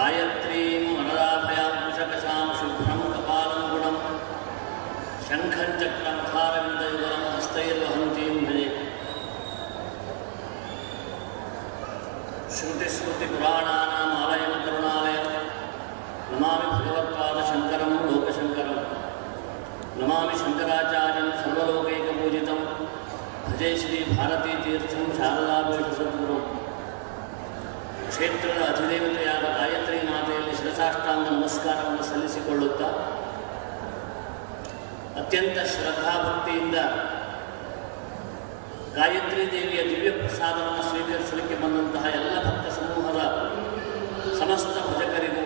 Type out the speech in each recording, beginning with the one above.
गायत्रीं वरदाभयां शुभ्रं कपालं गुणं शङ्खं चक्रमथारविन्दयुगलं हस्तैर्वहन्तीं भजे। श्रुतिस्मृतिपुराणानाम् आलयं करुणालयं नमामि भगवत्पादशङ्करं लोकशङ्करं नमामि शङ्कराचार्यं सर्वलोकैकपूजितं भजे श्रीभारतीतीर्थं शारदापीठसद्गुरुं। ಕ್ಷೇತ್ರದ ಅಧಿದೇವತೆಯಾದ ಗಾಯತ್ರಿ ಮಾತೆಯಲ್ಲಿ ಶಿರಸಾಷ್ಟಾಂಗ ನಮಸ್ಕಾರವನ್ನು ಸಲ್ಲಿಸಿಕೊಳ್ಳುತ್ತಾ ಅತ್ಯಂತ ಶ್ರದ್ಧಾಭಕ್ತಿಯಿಂದ ಗಾಯತ್ರಿ ದೇವಿಯ ದಿವ್ಯ ಪ್ರಸಾದವನ್ನು ಸ್ವೀಕರಿಸಲಿಕ್ಕೆ ಬಂದಂತಹ ಎಲ್ಲ ಭಕ್ತ ಸಮೂಹದ ಸಮಸ್ತ ಭಜಕರಿಗೂ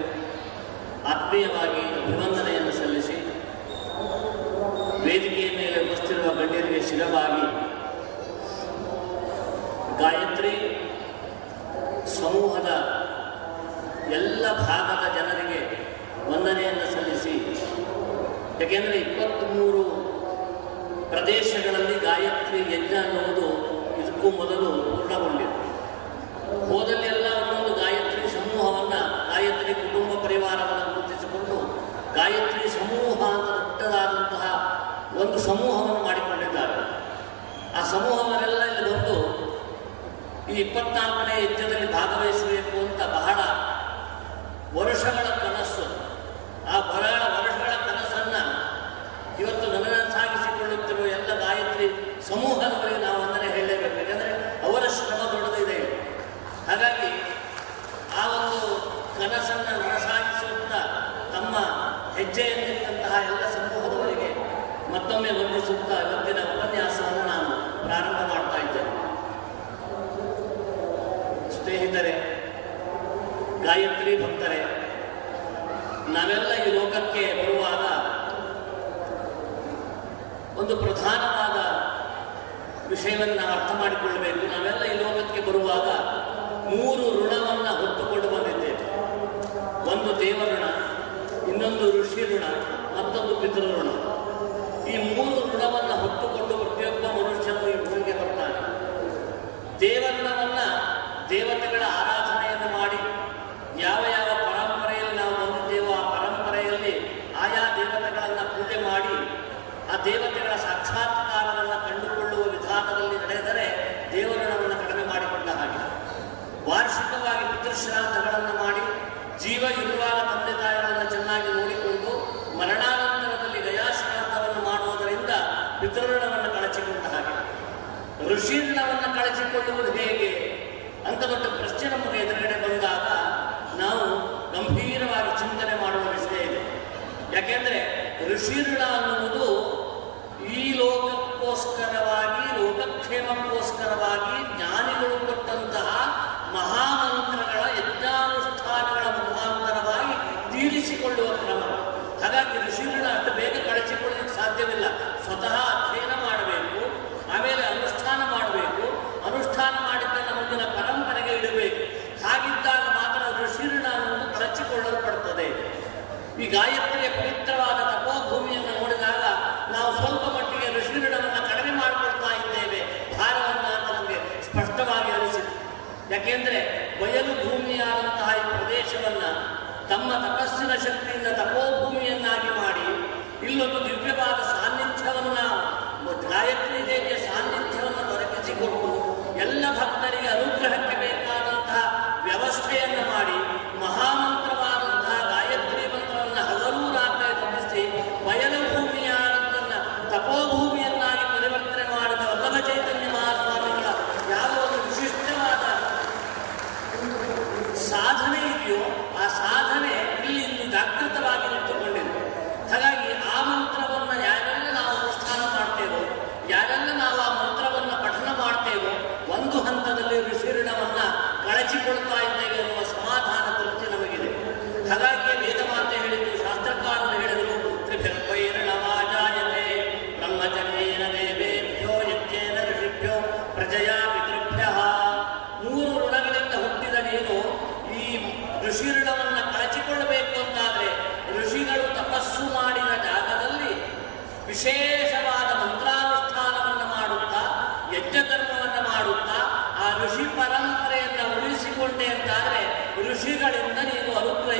ಆತ್ಮೀಯವಾಗಿ ಅಭಿವಂದನೆಯನ್ನು ಸಲ್ಲಿಸಿ ವೇದಿಕೆಯ ಮೇಲೆ ಉಪಸ್ಥಿರುವ ಗಣ್ಯರಿಗೆ ಶಿರವಾಗಿ ಗಾಯತ್ರಿ ಸಮೂಹದ ಎಲ್ಲ ಭಾಗದ ಜನರಿಗೆ ವಂದನೆಯನ್ನು ಸಲ್ಲಿಸಿ, ಏಕೆಂದರೆ 23 ಪ್ರದೇಶಗಳಲ್ಲಿ ಗಾಯತ್ರಿ ಯಜ್ಞ ಅನ್ನುವುದು ಇದಕ್ಕೂ ಮೊದಲು ಪೂರ್ಣಗೊಂಡಿದೆ. ಹೋದಲ್ಲೆಲ್ಲ ಒಂದೊಂದು ಗಾಯತ್ರಿ ಸಮೂಹವನ್ನು, ಗಾಯತ್ರಿ ಕುಟುಂಬ ಪರಿವಾರವನ್ನು ಗುರುತಿಸಿಕೊಂಡು ಗಾಯತ್ರಿ ಸಮೂಹ ಅಂತ ದೊಡ್ಡದಾದಂತಹ ಒಂದು ಸಮೂಹವನ್ನು ಮಾಡಿಕೊಂಡಿದ್ದಾರೆ. ಆ ಸಮೂಹವರೆಲ್ಲ ಇಲ್ಲಿ ಬಂದು ಈ 24ನೇ ಯಜ್ಞದಲ್ಲಿ ಭಾಗವಹಿಸಬೇಕು ಅಂತ ಬಹಳ ವರ್ಷಗಳ ಕನಸು. ಆ ವರ್ಷಗಳ ಕನಸನ್ನು ಇವತ್ತು ನನಸಾಗಿಸಿಕೊಳ್ಳುತ್ತಿರುವ ಎಲ್ಲ ಗಾಯತ್ರಿ ಸಮೂಹದವರಿಗೆ ನಾವು ವಂದನೆ ಹೇಳಲೇಬೇಕು. ಯಾಕಂದರೆ ಅವರ ಶ್ರಮ ದೊಡ್ಡದಿದೆ. ಹಾಗಾಗಿ ಆ ಒಂದು ಕನಸನ್ನು ನನಸಾಗಿಸುತ್ತಾ ತಮ್ಮ ಹೆಜ್ಜೆಯನ್ನಿಟ್ಟಂತಹ ಎಲ್ಲ ಸಮೂಹದವರಿಗೆ ಮತ್ತೊಮ್ಮೆ ವಂದಿಸುತ್ತಾ ಇವತ್ತಿನ ಉಪನ್ಯಾಸವನ್ನು ನಾನು ಪ್ರಾರಂಭ ಮಾಡ್ತಾ ಇದ್ದೇನೆ. ಸ್ನೇಹಿತರೆ, ಗಾಯತ್ರಿ ಭಕ್ತರೇ, ನಾವೆಲ್ಲ ಈ ಲೋಕಕ್ಕೆ ಬರುವಾಗ ಒಂದು ಪ್ರಧಾನವಾದ ವಿಷಯವನ್ನು ನಾವು ಅರ್ಥ ಮಾಡಿಕೊಳ್ಳಬೇಕು. ನಾವೆಲ್ಲ ಈ ಲೋಕಕ್ಕೆ ಬರುವಾಗ 3 ಋಣವನ್ನು ಹೊತ್ತುಕೊಂಡು ಬಂದಿದ್ದೇವೆ. ಒಂದು ದೇವಋಣ, ಇನ್ನೊಂದು ಋಷಿ ಋಣ, ಮತ್ತೊಂದು ಪಿತೃಋಣ. ಈ 3 ಋಣವನ್ನು ಹೊತ್ತುಕೊಂಡು ಪ್ರತಿಯೊಬ್ಬ ಮನುಷ್ಯನು ಈ ಭೂಮಿಗೆ ಬರ್ತಾನೆ. ದೇವಋಣವನ್ನು ದೇವತೆಗಳ ಆರಾಧನೆಯನ್ನು ಮಾಡಿ ಯಾವ ಯಾವ ಪರಂಪರೆಯಲ್ಲಿ ನಾವು ಬಂದಿದ್ದೇವೋ ಆ ಪರಂಪರೆಯಲ್ಲಿ ಆಯಾ ದೇವತೆಗಳನ್ನು ಪೂಜೆ ಮಾಡಿ ಆ ದೇವತೆಗಳ ಸಾಕ್ಷಾತ್ಕಾರವನ್ನು ಕಂಡುಕೊಳ್ಳುವ ವಿಧಾನದಲ್ಲಿ ನಡೆದರೆ ದೇವಋಣವನ್ನು ಕಡಿಮೆ ಮಾಡಿಕೊಂಡ ಹಾಗೆ. ವಾರ್ಷಿಕವಾಗಿ ಪಿತೃಶ್ರಾದ್ದಗಳನ್ನು ಮಾಡಿ ಜೀವ ಇರುವಾಗ ತಂದೆ ತಾಯಿಗಳನ್ನು ಚೆನ್ನಾಗಿ ನೋಡಿಕೊಂಡು ಮರಣಾನಂತರದಲ್ಲಿ ಗಯಾಶ್ರಾದ್ದವನ್ನು ಮಾಡುವುದರಿಂದ ಪಿತೃಋಣವನ್ನು ಕಳಚಿಕೊಂಡ ಹಾಗೆ. ಋಷಿಋಣವನ್ನು ಕಳಚಿಕೊಳ್ಳುವುದು ಹೇಗೆ ಅಂತ ದೊಡ್ಡ ಪ್ರಶ್ನೆ ನಮಗೆ ಎದುರುಗಡೆ ಬಂದಾಗ ನಾವು ಗಂಭೀರವಾಗಿ ಚಿಂತನೆ ಮಾಡುವ ವಿಷಯ ಇದೆ. ಯಾಕೆಂದರೆ ಋಷಿಋಣ ಅನ್ನುವುದು ಈ ಲೋಕಕ್ಕೋಸ್ಕರವಾಗಿ, ಲೋಕಕ್ಷೇಮಕ್ಕೋಸ್ಕರವಾಗಿ ಜ್ಞಾನಿಗಳು ಕೊಟ್ಟಂತಹ ಮಹಾಮಂತ್ರಗಳ ಯಜ್ಞಾನುಷ್ಠಾನಗಳ ಮುಖಾಂತರವಾಗಿ ತೀರಿಸಿಕೊಳ್ಳುವ ಕ್ರಮ. ಹಾಗಾಗಿ ಋಷಿಋಣ ಅಷ್ಟು ಬೇಗ ಕಳಚಿಕೊಳ್ಳಲಿಕ್ಕೆ ಸಾಧ್ಯವಿಲ್ಲ. ಸ್ವತಃ ಅಧ್ಯಯನ ಮಾಡಬೇಕು, ಆಮೇಲೆ ಅನುಷ್ಠಾನ ಮಾಡಬೇಕು, ಅನುಷ್ಠಾನ ಮಾಡಿದ್ದನ್ನು ಮುಂದಿನ ಪರಂಪರೆಗೆ ಇಡಬೇಕು. ಹಾಗಿದ್ದಾಗ ಮಾತ್ರ ಋಷಿಋಣ ಅನ್ನೋದು ಕಳಚಿಕೊಳ್ಳಲ್ಪಡುತ್ತದೆ. ಈ ಗಾಯತ್ರಿಯ ಪವಿತ್ರವಾದ ತಪೋಭೂಮಿಯನ್ನು ನೋಡಿದಾಗ ನಾವು ಸ್ವಲ್ಪ ಮಟ್ಟಿಗೆ ಋಷಿಋಣವನ್ನು ಕಡಿಮೆ ಮಾಡಿಕೊಡ್ತಾ ಇದ್ದೇವೆ ಭಾರವನ್ನು ಅಂತ ನಮಗೆ ಸ್ಪಷ್ಟವಾಗಿ ಅನಿಸಿತು. ಯಾಕೆಂದರೆ ಬಯಲು ಭೂಮಿಯಾದಂತಹ ಈ ಪ್ರದೇಶವನ್ನು ತಮ್ಮ ತಪಸ್ಸಿನ ಶಕ್ತಿಯಿಂದ ತಪೋಭೂಮಿಯನ್ನಾಗಿ ಮಾಡಿ ಇಲ್ಲೊಂದು ದಿವ್ಯವಾದ ಸಾನ್ನಿಧ್ಯವನ್ನು, ಗಾಯತ್ರಿ ದೇವಿಯ ಸಾನ್ನಿಧ್ಯವನ್ನು ದೊರಕಿಸಿಕೊಟ್ಟು ಎಲ್ಲ ಭಕ್ತರಿಗೆ ಅನುಗ್ರಹಕ್ಕೆ ಬೇಕಾದಂತಹ ವ್ಯವಸ್ಥೆಯನ್ನು ಮಾಡಿ ಮಹಾಮಂತ್ರವಾದಂತಹ ಗಾಯತ್ರಿ ಮಂತ್ರವನ್ನು ಹಗಲು ರಾತ್ರಿ ತಪ್ಪಿಸಿ ಬಯಲು ಭೂಮಿಯಾದದ್ದನ್ನು ತಪೋಭೂಮಿಯನ್ನಾಗಿ ಪರಿವರ್ತನೆ ಮಾಡಿದ ವಲ್ಲಭ ಚೈತನ್ಯ ಮಹಾಸ್ವಾಮಿಗಳ ಯಾವ ಒಂದು ವಿಶಿಷ್ಟವಾದ ಸಾಧನೆ ಇದೆಯೋ ಆ ಸಾಧನೆ ಇಲ್ಲಿ ಜಾಗೃತವಾಗಿ ನಿಂತುಕೊಂಡಿದೆ. ಹಾಗಾಗಿ ಆ ಮಂತ್ರವನ್ನು ಯಾರೆಲ್ಲ ನಾವು ಅನುಷ್ಠಾನ ಮಾಡ್ತೇವೋ, ಯಾರೆಲ್ಲ ನಾವು ಆ ಮಂತ್ರವನ್ನು ಪಠನ ಮಾಡ್ತೇವೋ, ಒಂದು ಹಂತದಲ್ಲಿ ಋಷಿಋಣವನ್ನು ಕಳಚಿಕೊಳ್ತಾ ಇದ್ದೇವೆ ಅನ್ನುವ ಸಮಾಧಾನ ತೃಪ್ತಿ ನಮಗಿದೆ. ಹಾಗಾಗಿ ವೇದಮಾತೆ ಹೇಳಿದ್ರು, ಶಾಸ್ತ್ರಕಾರರು ಹೇಳಿದರು, ತ್ರಿಭಿರ್ವೈರಣವಾಜಾಯತೆ ಬ್ರಹ್ಮಚರ್ಯೇನ ದೇವೇಭ್ಯೋ ಯಜ್ಞೇನ ಋಷಿಭ್ಯೋ ಪ್ರಜಯಾ ಪಿತೃಭ್ಯಃ. 3 ಋಣಗಳಿಂದ ಹುಟ್ಟಿದ ನೀನು ಈ ಋಷಿಋಣವನ್ನು ಕಳಚಿಕೊಳ್ಳಬೇಕು ಅಂತಾದರೆ ಋಷಿಗಳು ತಪಸ್ಸು ಮಾಡಿದ ಜಾಗದಲ್ಲಿ ವಿಶೇಷವಾದ ಮಂತ್ರಾನುಷ್ಠಾನವನ್ನು ಮಾಡುತ್ತಾ ಯಜ್ಞಕರ್ಮವನ್ನು ಮಾಡುತ್ತಾ ಆ ಋಷಿ ಪರಂಪರೆಯನ್ನು ಉಳಿಸಿಕೊಂಡೆ ಅಂತಾದರೆ ಋಷಿಗಳಿಂದ ನೀನು ಅನುಗ್ರಹ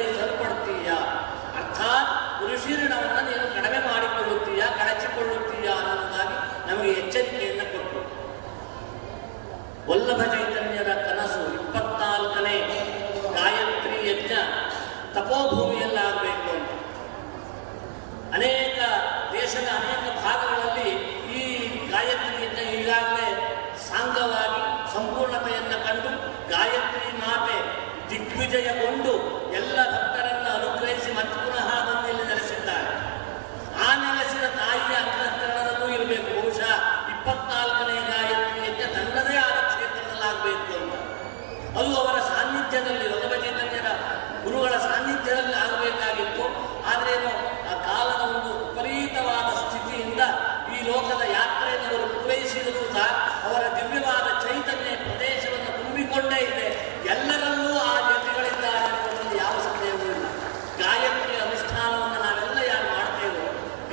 ತಪೋಭೂಮಿಯಲ್ಲಾಗಬೇಕು ಅಂತ. ಅನೇಕ ದೇಶದ ಅನೇಕ ಭಾಗಗಳಲ್ಲಿ ಈ ಗಾಯತ್ರಿಯಿಂದ ಈಗಾಗಲೇ ಸಾಂಗವಾಗಿ ಸಂಪೂರ್ಣತೆಯನ್ನು ಕಂಡು ಗಾಯತ್ರಿ ಮಾತೆ ದಿಗ್ವಿಜಯಗೊಂಡು ಎಲ್ಲ ಭಕ್ತರನ್ನು ಅನುಗ್ರಹಿಸಿ ಮತ್ತೆ ಪುನಃ ಬಂದು ಇಲ್ಲಿ ನೆಲೆಸಿದ್ದಾರೆ. ಆ ನೆಲೆಸಿದ ತಾಯಿಯ ಅಂತಃಕರಣದಲ್ಲೂ ಇರಬೇಕು. ಬಹುಶಃ 24ನೇ ಗಾಯತ್ರಿಯಂತೆ ತನ್ನದೇ ಆದ ಕ್ಷೇತ್ರದಲ್ಲಾಗಬೇಕು ಅಂತ. ಅದು ಅವರ ಸಾನ್ನಿಧ್ಯದಲ್ಲಿ, ವಲ್ಲಭ ಚೈತನ್ಯರ ಗುರುಗಳ ಸಾನ್ನಿಧ್ಯದಲ್ಲಿ ಆಗಬೇಕಾಗಿತ್ತು. ಆದ್ರೇನು ಆ ಕಾಲದ ಒಂದು ವಿಪರೀತವಾದ ಸ್ಥಿತಿಯಿಂದ ಈ ಲೋಕದ ಯಾತ್ರೆಯನ್ನು ಅವರು ಪೂರೈಸಿದರೂ ಸಹ ಅವರ ದಿವ್ಯವಾದ ಚೈತನ್ಯ ಪ್ರದೇಶವನ್ನು ತುಂಬಿಕೊಂಡೇ ಇದೆ. ಎಲ್ಲರಲ್ಲೂ ಆ ಜೊತೆಗಳಿದ್ದಾರೆ ಅನ್ನೋದ್ರಲ್ಲಿ ಯಾವ ಸಂದೇಹವೂ ಇಲ್ಲ. ಗಾಯತ್ರಿ ಅನುಷ್ಠಾನವನ್ನು ನಾವೆಲ್ಲ ಯಾರು ಮಾಡ್ತೇವೋ,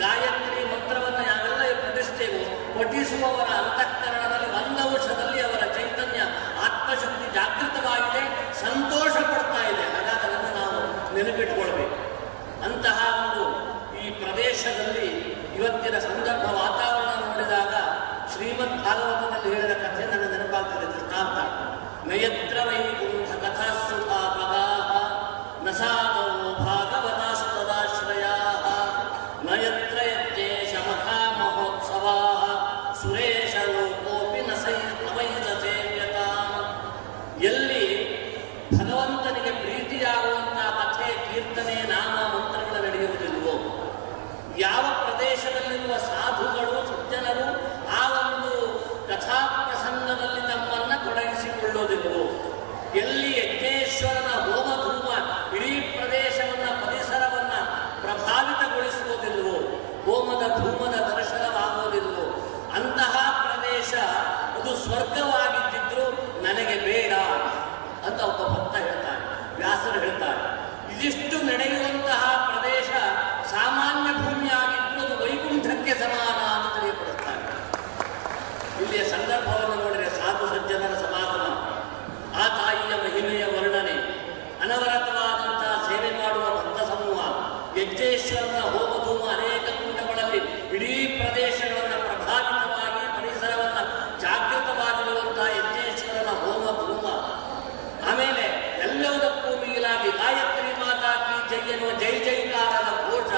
ಗಾಯತ್ರಿ ಮಂತ್ರವನ್ನು ಯಾವೆಲ್ಲ ಪಠಿಸ್ತೇವೋ, ಪಠಿಸುವವರ ಅಂತಃಕರಣದಲ್ಲಿ ಒಂದು ವರ್ಷದಲ್ಲಿ ಅವರ ಚೈತನ್ಯ ಆತ್ಮಶಕ್ತಿ ಜಾಗೃತವಾಗಿದೆ, ಸಂತೋಷ ಪಡ್ತಾ ಇದೆ. ಹಾಗಾಗಿ ಅದನ್ನು ನಾವು ನೆನಪಿಟ್ಕೊಳ್ಬೇಕು. ಅಂತಹ ಒಂದು ಈ ಪ್ರದೇಶದಲ್ಲಿ ಇವತ್ತಿನ ಸಂದರ್ಭ ವಾತಾವರಣ ನೋಡಿದಾಗ ಶ್ರೀಮದ್ ಭಾಗವತದಲ್ಲಿ ಹೇಳಿದ ಕಥೆ ನನ್ನ ನೆನಪಾಗ್ತದೆ. ದೃಷ್ಟಾಂತ: ನಯತ್ರ ವೈಕುಂಠ ಕಥಾಸುಧಾಪಗಾಃ ನ ಸಾಧವೋ ಭಾಗವತಾಸ್ತದಾಶ್ರಯಾಃ ನಯತ್ರ ಯಜ್ಞೇಶ ಮಖಾ ಮಹೋತ್ಸವಾಃ ಸುರೇಶ ಲೋಕೋಪಿ ನವೈತ ಸೇವ್ಯತಾಂ. ಎಲ್ಲಿ ಭಗವಂತನಿಗೆ ಪ್ರೀತಿಯಾಗುವಂತಹ ಕಥೆ, ಕೀರ್ತನೆ, ನಾಮ ಮಂತ್ರಗಳು ನಡೆಯುವುದಿಲ್ವೋ, ಯಾವ ಪ್ರದೇಶದಲ್ಲಿರುವ ಸಾಧುಗಳು ಸಜ್ಜನರು ಆ ಒಂದು ಕಥಾ ಪ್ರಸಂಗದಲ್ಲಿ ತಮ್ಮನ್ನು ತೊಡಗಿಸಿಕೊಳ್ಳೋದಿಲ್ವೋ, ಎಲ್ಲಿ ಯಜ್ಞೇಶ್ವರನ ಹೋಮಧೂಮ ಇಡೀ ಪ್ರದೇಶವನ್ನು ಪರಿಸರವನ್ನು ಪ್ರಭಾವಿತಗೊಳಿಸುವುದಿಲ್ವೋ, ಹೋಮದ ಧೂಮದ ದರ್ಶನವಾಗುವುದಿಲ್ವೋ, ಅಂತಹ ಪ್ರದೇಶ ಅದು ಸ್ವರ್ಗವಾಗಿದ್ದಿದ್ರು ನನಗೆ ಬೇಡ ಅಂತ ಒಬ್ಬ ಭಕ್ತ ಹೇಳ್ತಾರೆ. ವ್ಯಾಸರು ಹೇಳ್ತಾರೆ, ಇದಿಷ್ಟು ನಡೆಯುವಂತಹ ಪ್ರದೇಶ ಸಾಮಾನ್ಯ ಭೂಮಿಯಾಗಿದ್ದು ಅದು ವೈಕುಂಠಕ್ಕೆ ಸಮಾನ ಅಂತ ತಿಳಿಯಪಡುತ್ತಾರೆ. ಇಲ್ಲಿಯ ಸಂದರ್ಭವನ್ನು ನೋಡಿದರೆ ಸಾಧು ಸಜ್ಜನರ ಸಮಾಗಮ, ಆ ತಾಯಿಯ ಮಹಿಮೆಯ ವರ್ಣನೆ, ಅನವರತವಾದಂತಹ ಸೇವೆ ಮಾಡುವ ಭಕ್ತ ಸಮೂಹ, ಯಜ್ಞೇಶ್ವರನ ಹೋಮಧೂಮ ಅನೇಕ ಕುಂಡಗಳಲ್ಲಿ ಇಡೀ ಪ್ರದೇಶಗಳನ್ನು ಪ್ರಭಾವಿತವಾಗಿ ಪರಿಸರವನ್ನು ಜಾಗೃತವಾಗಿರುವಂತಹ ಯಜ್ಞೇಶ್ವರನ ಹೋಮಧೂಮ, ಆಮೇಲೆ ಎಲ್ಲದಕ್ಕೂ ಮಿಗಿಲಾಗಿ ಗಾಯತ್ರಿ ಮಾತಾ ಕಿ ಜೈ ಎನ್ನುವ ಜೈ ಜೈಕಾರದ ಘೋಷ,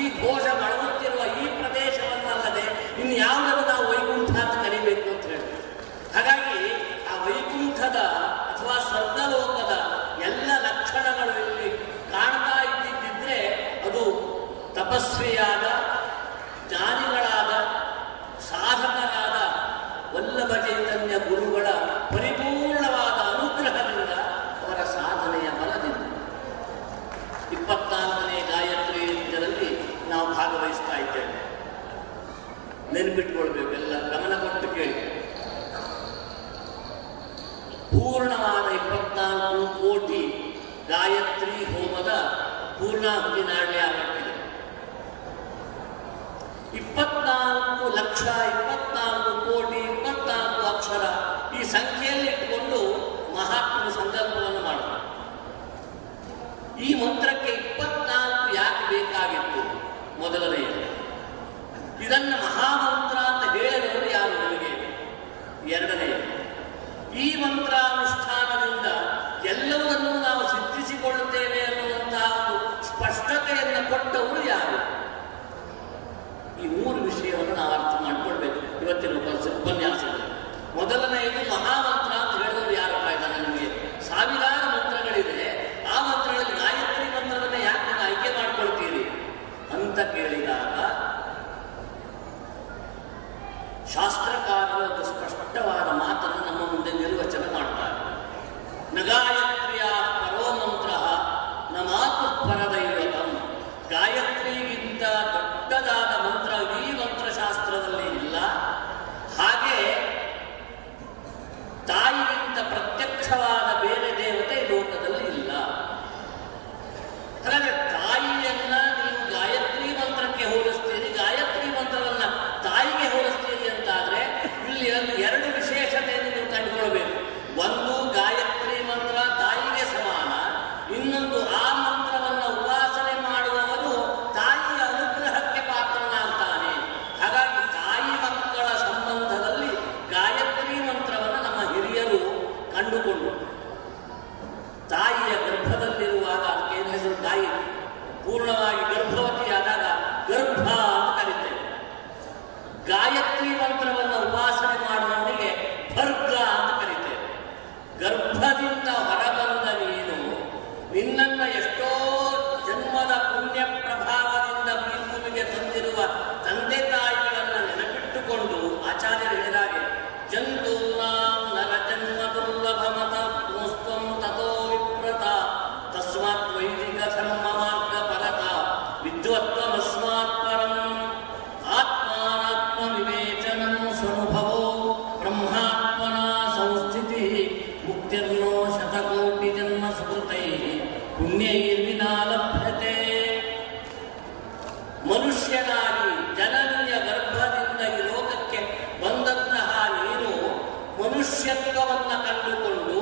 ಈ ಘೋಷ ಮಾಡುತ್ತಿರುವ ಈ ಪ್ರದೇಶವನ್ನಲ್ಲದೆ ಇನ್ಯಾವುದನ್ನು ನಾವು ವೈಕುಂಠ ಅಂತ ಕರಿಬೇಕು ಅಂತ ಹೇಳಿ. ಹಾಗಾಗಿ ಆ ವೈಕುಂಠದ ಅಥವಾ ಸ್ವರ್ಗಲೋಕದ ಎಲ್ಲ ಲಕ್ಷಣಗಳು ಇಲ್ಲಿ ಕಾಣ್ತಾ ಇದ್ದಿದ್ದರೆ ಅದು ತಪಸ್ವಿಯಾದ, ಜ್ಞಾನಿಗಳಾದ, ಸಾಧಕರಾದ ವಲ್ಲಭ ಚೈತನ್ಯ ಗುರುಗಳ ಪರಿಪೂರ್ಣವಾದ ಅನುಗ್ರಹದಿಂದ ಅವರ ಸಾಧನೆಯ ಬಲದಿಂದ 24ನೇ ಗಾಯತ್ರಿ ಯಜ್ಞದಲ್ಲಿ ನಾವು ಭಾಗವಹಿಸ್ತಾ ಇದ್ದೇವೆ. ನೆನಪಿಟ್ಕೊಳ್ಬೇಕು, ಎಲ್ಲ ಗಮನ ಕೊಟ್ಟು ಕೇಳಿ. ಪೂರ್ಣವಾದ 24 ಕೋಟಿ ಗಾಯತ್ರಿ ಹೋಮದ ಪೂರ್ಣಾಹುತಿ ನಾಳೆ ಆಗಟ್ಟಿದೆ. 24 ಲಕ್ಷ, 24 ಕೋಟಿ, 24 ಅಕ್ಷರ ಈ ಸಂಖ್ಯೆಯಲ್ಲಿ ಇಟ್ಟುಕೊಂಡು ಮಹಾತ್ಮನ ಸಂಕಲ್ಪವನ್ನು ಮಾಡಬೇಕು. ಈ ಮಂತ್ರಕ್ಕೆ 24 ಯಾಕೆ ಬೇಕಾಗಿತ್ತು? ಮೊದಲನೆಯದು, ಇದನ್ನು ಮಹಾಮಂತ್ರ ಅಂತ ಹೇಳಿದವರು ಯಾರು ನಮಗೆ? ಎರಡನೆಯದು, ಈ ಮಂತ್ರಾನುಷ್ಠಾನದಿಂದ ಎಲ್ಲವನ್ನೂ ನಾವು ಸಿದ್ಧಿಸಿಕೊಳ್ಳುತ್ತೇವೆ ಅನ್ನುವಂತಹ ಒಂದು ಸ್ಪಷ್ಟತೆಯನ್ನು ಕೊಟ್ಟವರು ಯಾರು? ಈ 3 ವಿಷಯವನ್ನು ನಾವು ಅರ್ಥ ಮಾಡಿಕೊಳ್ಬೇಕು ಇವತ್ತಿನ ಉಪನ್ಯಾಸದಲ್ಲಿ. ಮೊದಲನೆಯದು ಮಹಾಮಂತ್ರ ಅಂತ ಹೇಳಿದವರು ಯಾರಪ್ಪ ಇದ್ದಾನೆ? ನಮಗೆ ಸಾವಿರಾರು ಮಂತ್ರಗಳಿದೆ, ಆ ಮಂತ್ರಗಳಲ್ಲಿ ಗಾಯತ್ರಿ ಮಂತ್ರವನ್ನು ಯಾಕೆ ನೀವು ಆಯ್ಕೆ ಮಾಡ್ಕೊಳ್ತೀರಿ ಅಂತ ಕೇಳಿದಾಗ ಶಾಸ್ತ್ರಕಾರರು ಒಂದು ಸ್ಪಷ್ಟವಾದ ಮಾತನ್ನು ನಮ್ಮ ಮುಂದೆ ನಿರ್ವಚನ ಮಾಡ್ತಾರೆ. ನಿನ್ನನ್ನು ಎಷ್ಟೋ ಜನ್ಮದ ಪುಣ್ಯ ಪ್ರಭಾವದಿಂದ ಈ ಭೂಮಿಗೆ ತಂದಿರುವ ತಂದೆ ತಾಯಿಗಳನ್ನು ನೆನಪಿಟ್ಟುಕೊಂಡು ಆಚಾರ್ಯರು ಹೇಳಿದಾಗೆ ಜಂತೂನಾಂ ನರಜನ್ಮ ದುರ್ಲಭಮತ ಪುಸ್ತಂ ತಥೋ ವಿಪ್ರತ ತಸ್ಮಾತ್ ವೈದಿಕ ಧರ್ಮ ಮಾರ್ಗ ಪರತ ವಿದ್ವತ್ವಮಸ್ಮಾತ್ ಪರಂ ಆತ್ಮಾನಾತ್ಮ ವಿವೇಚನಂ ಸ್ವನುಭವೋ ಬ್ರಹ್ಮಾತ್ಮನ ಸಂಸ್ಥಿತಿ ಮುಕ್ತಿರ್ನೋ ಶತಕೋಟಿ ಜನ್ಮ ಸುಕೃತೈ ಪುಣ್ಯೈರ್ವಿನಾ ಲಭ್ಯತೆ. ಮನುಷ್ಯನಾಗಿ ಜನನಿಯ ಗರ್ಭದಿಂದ ಈ ಲೋಕಕ್ಕೆ ಬಂದಂತಹ ನೀನು ಮನುಷ್ಯತ್ವವನ್ನು ಕಂಡುಕೊಂಡು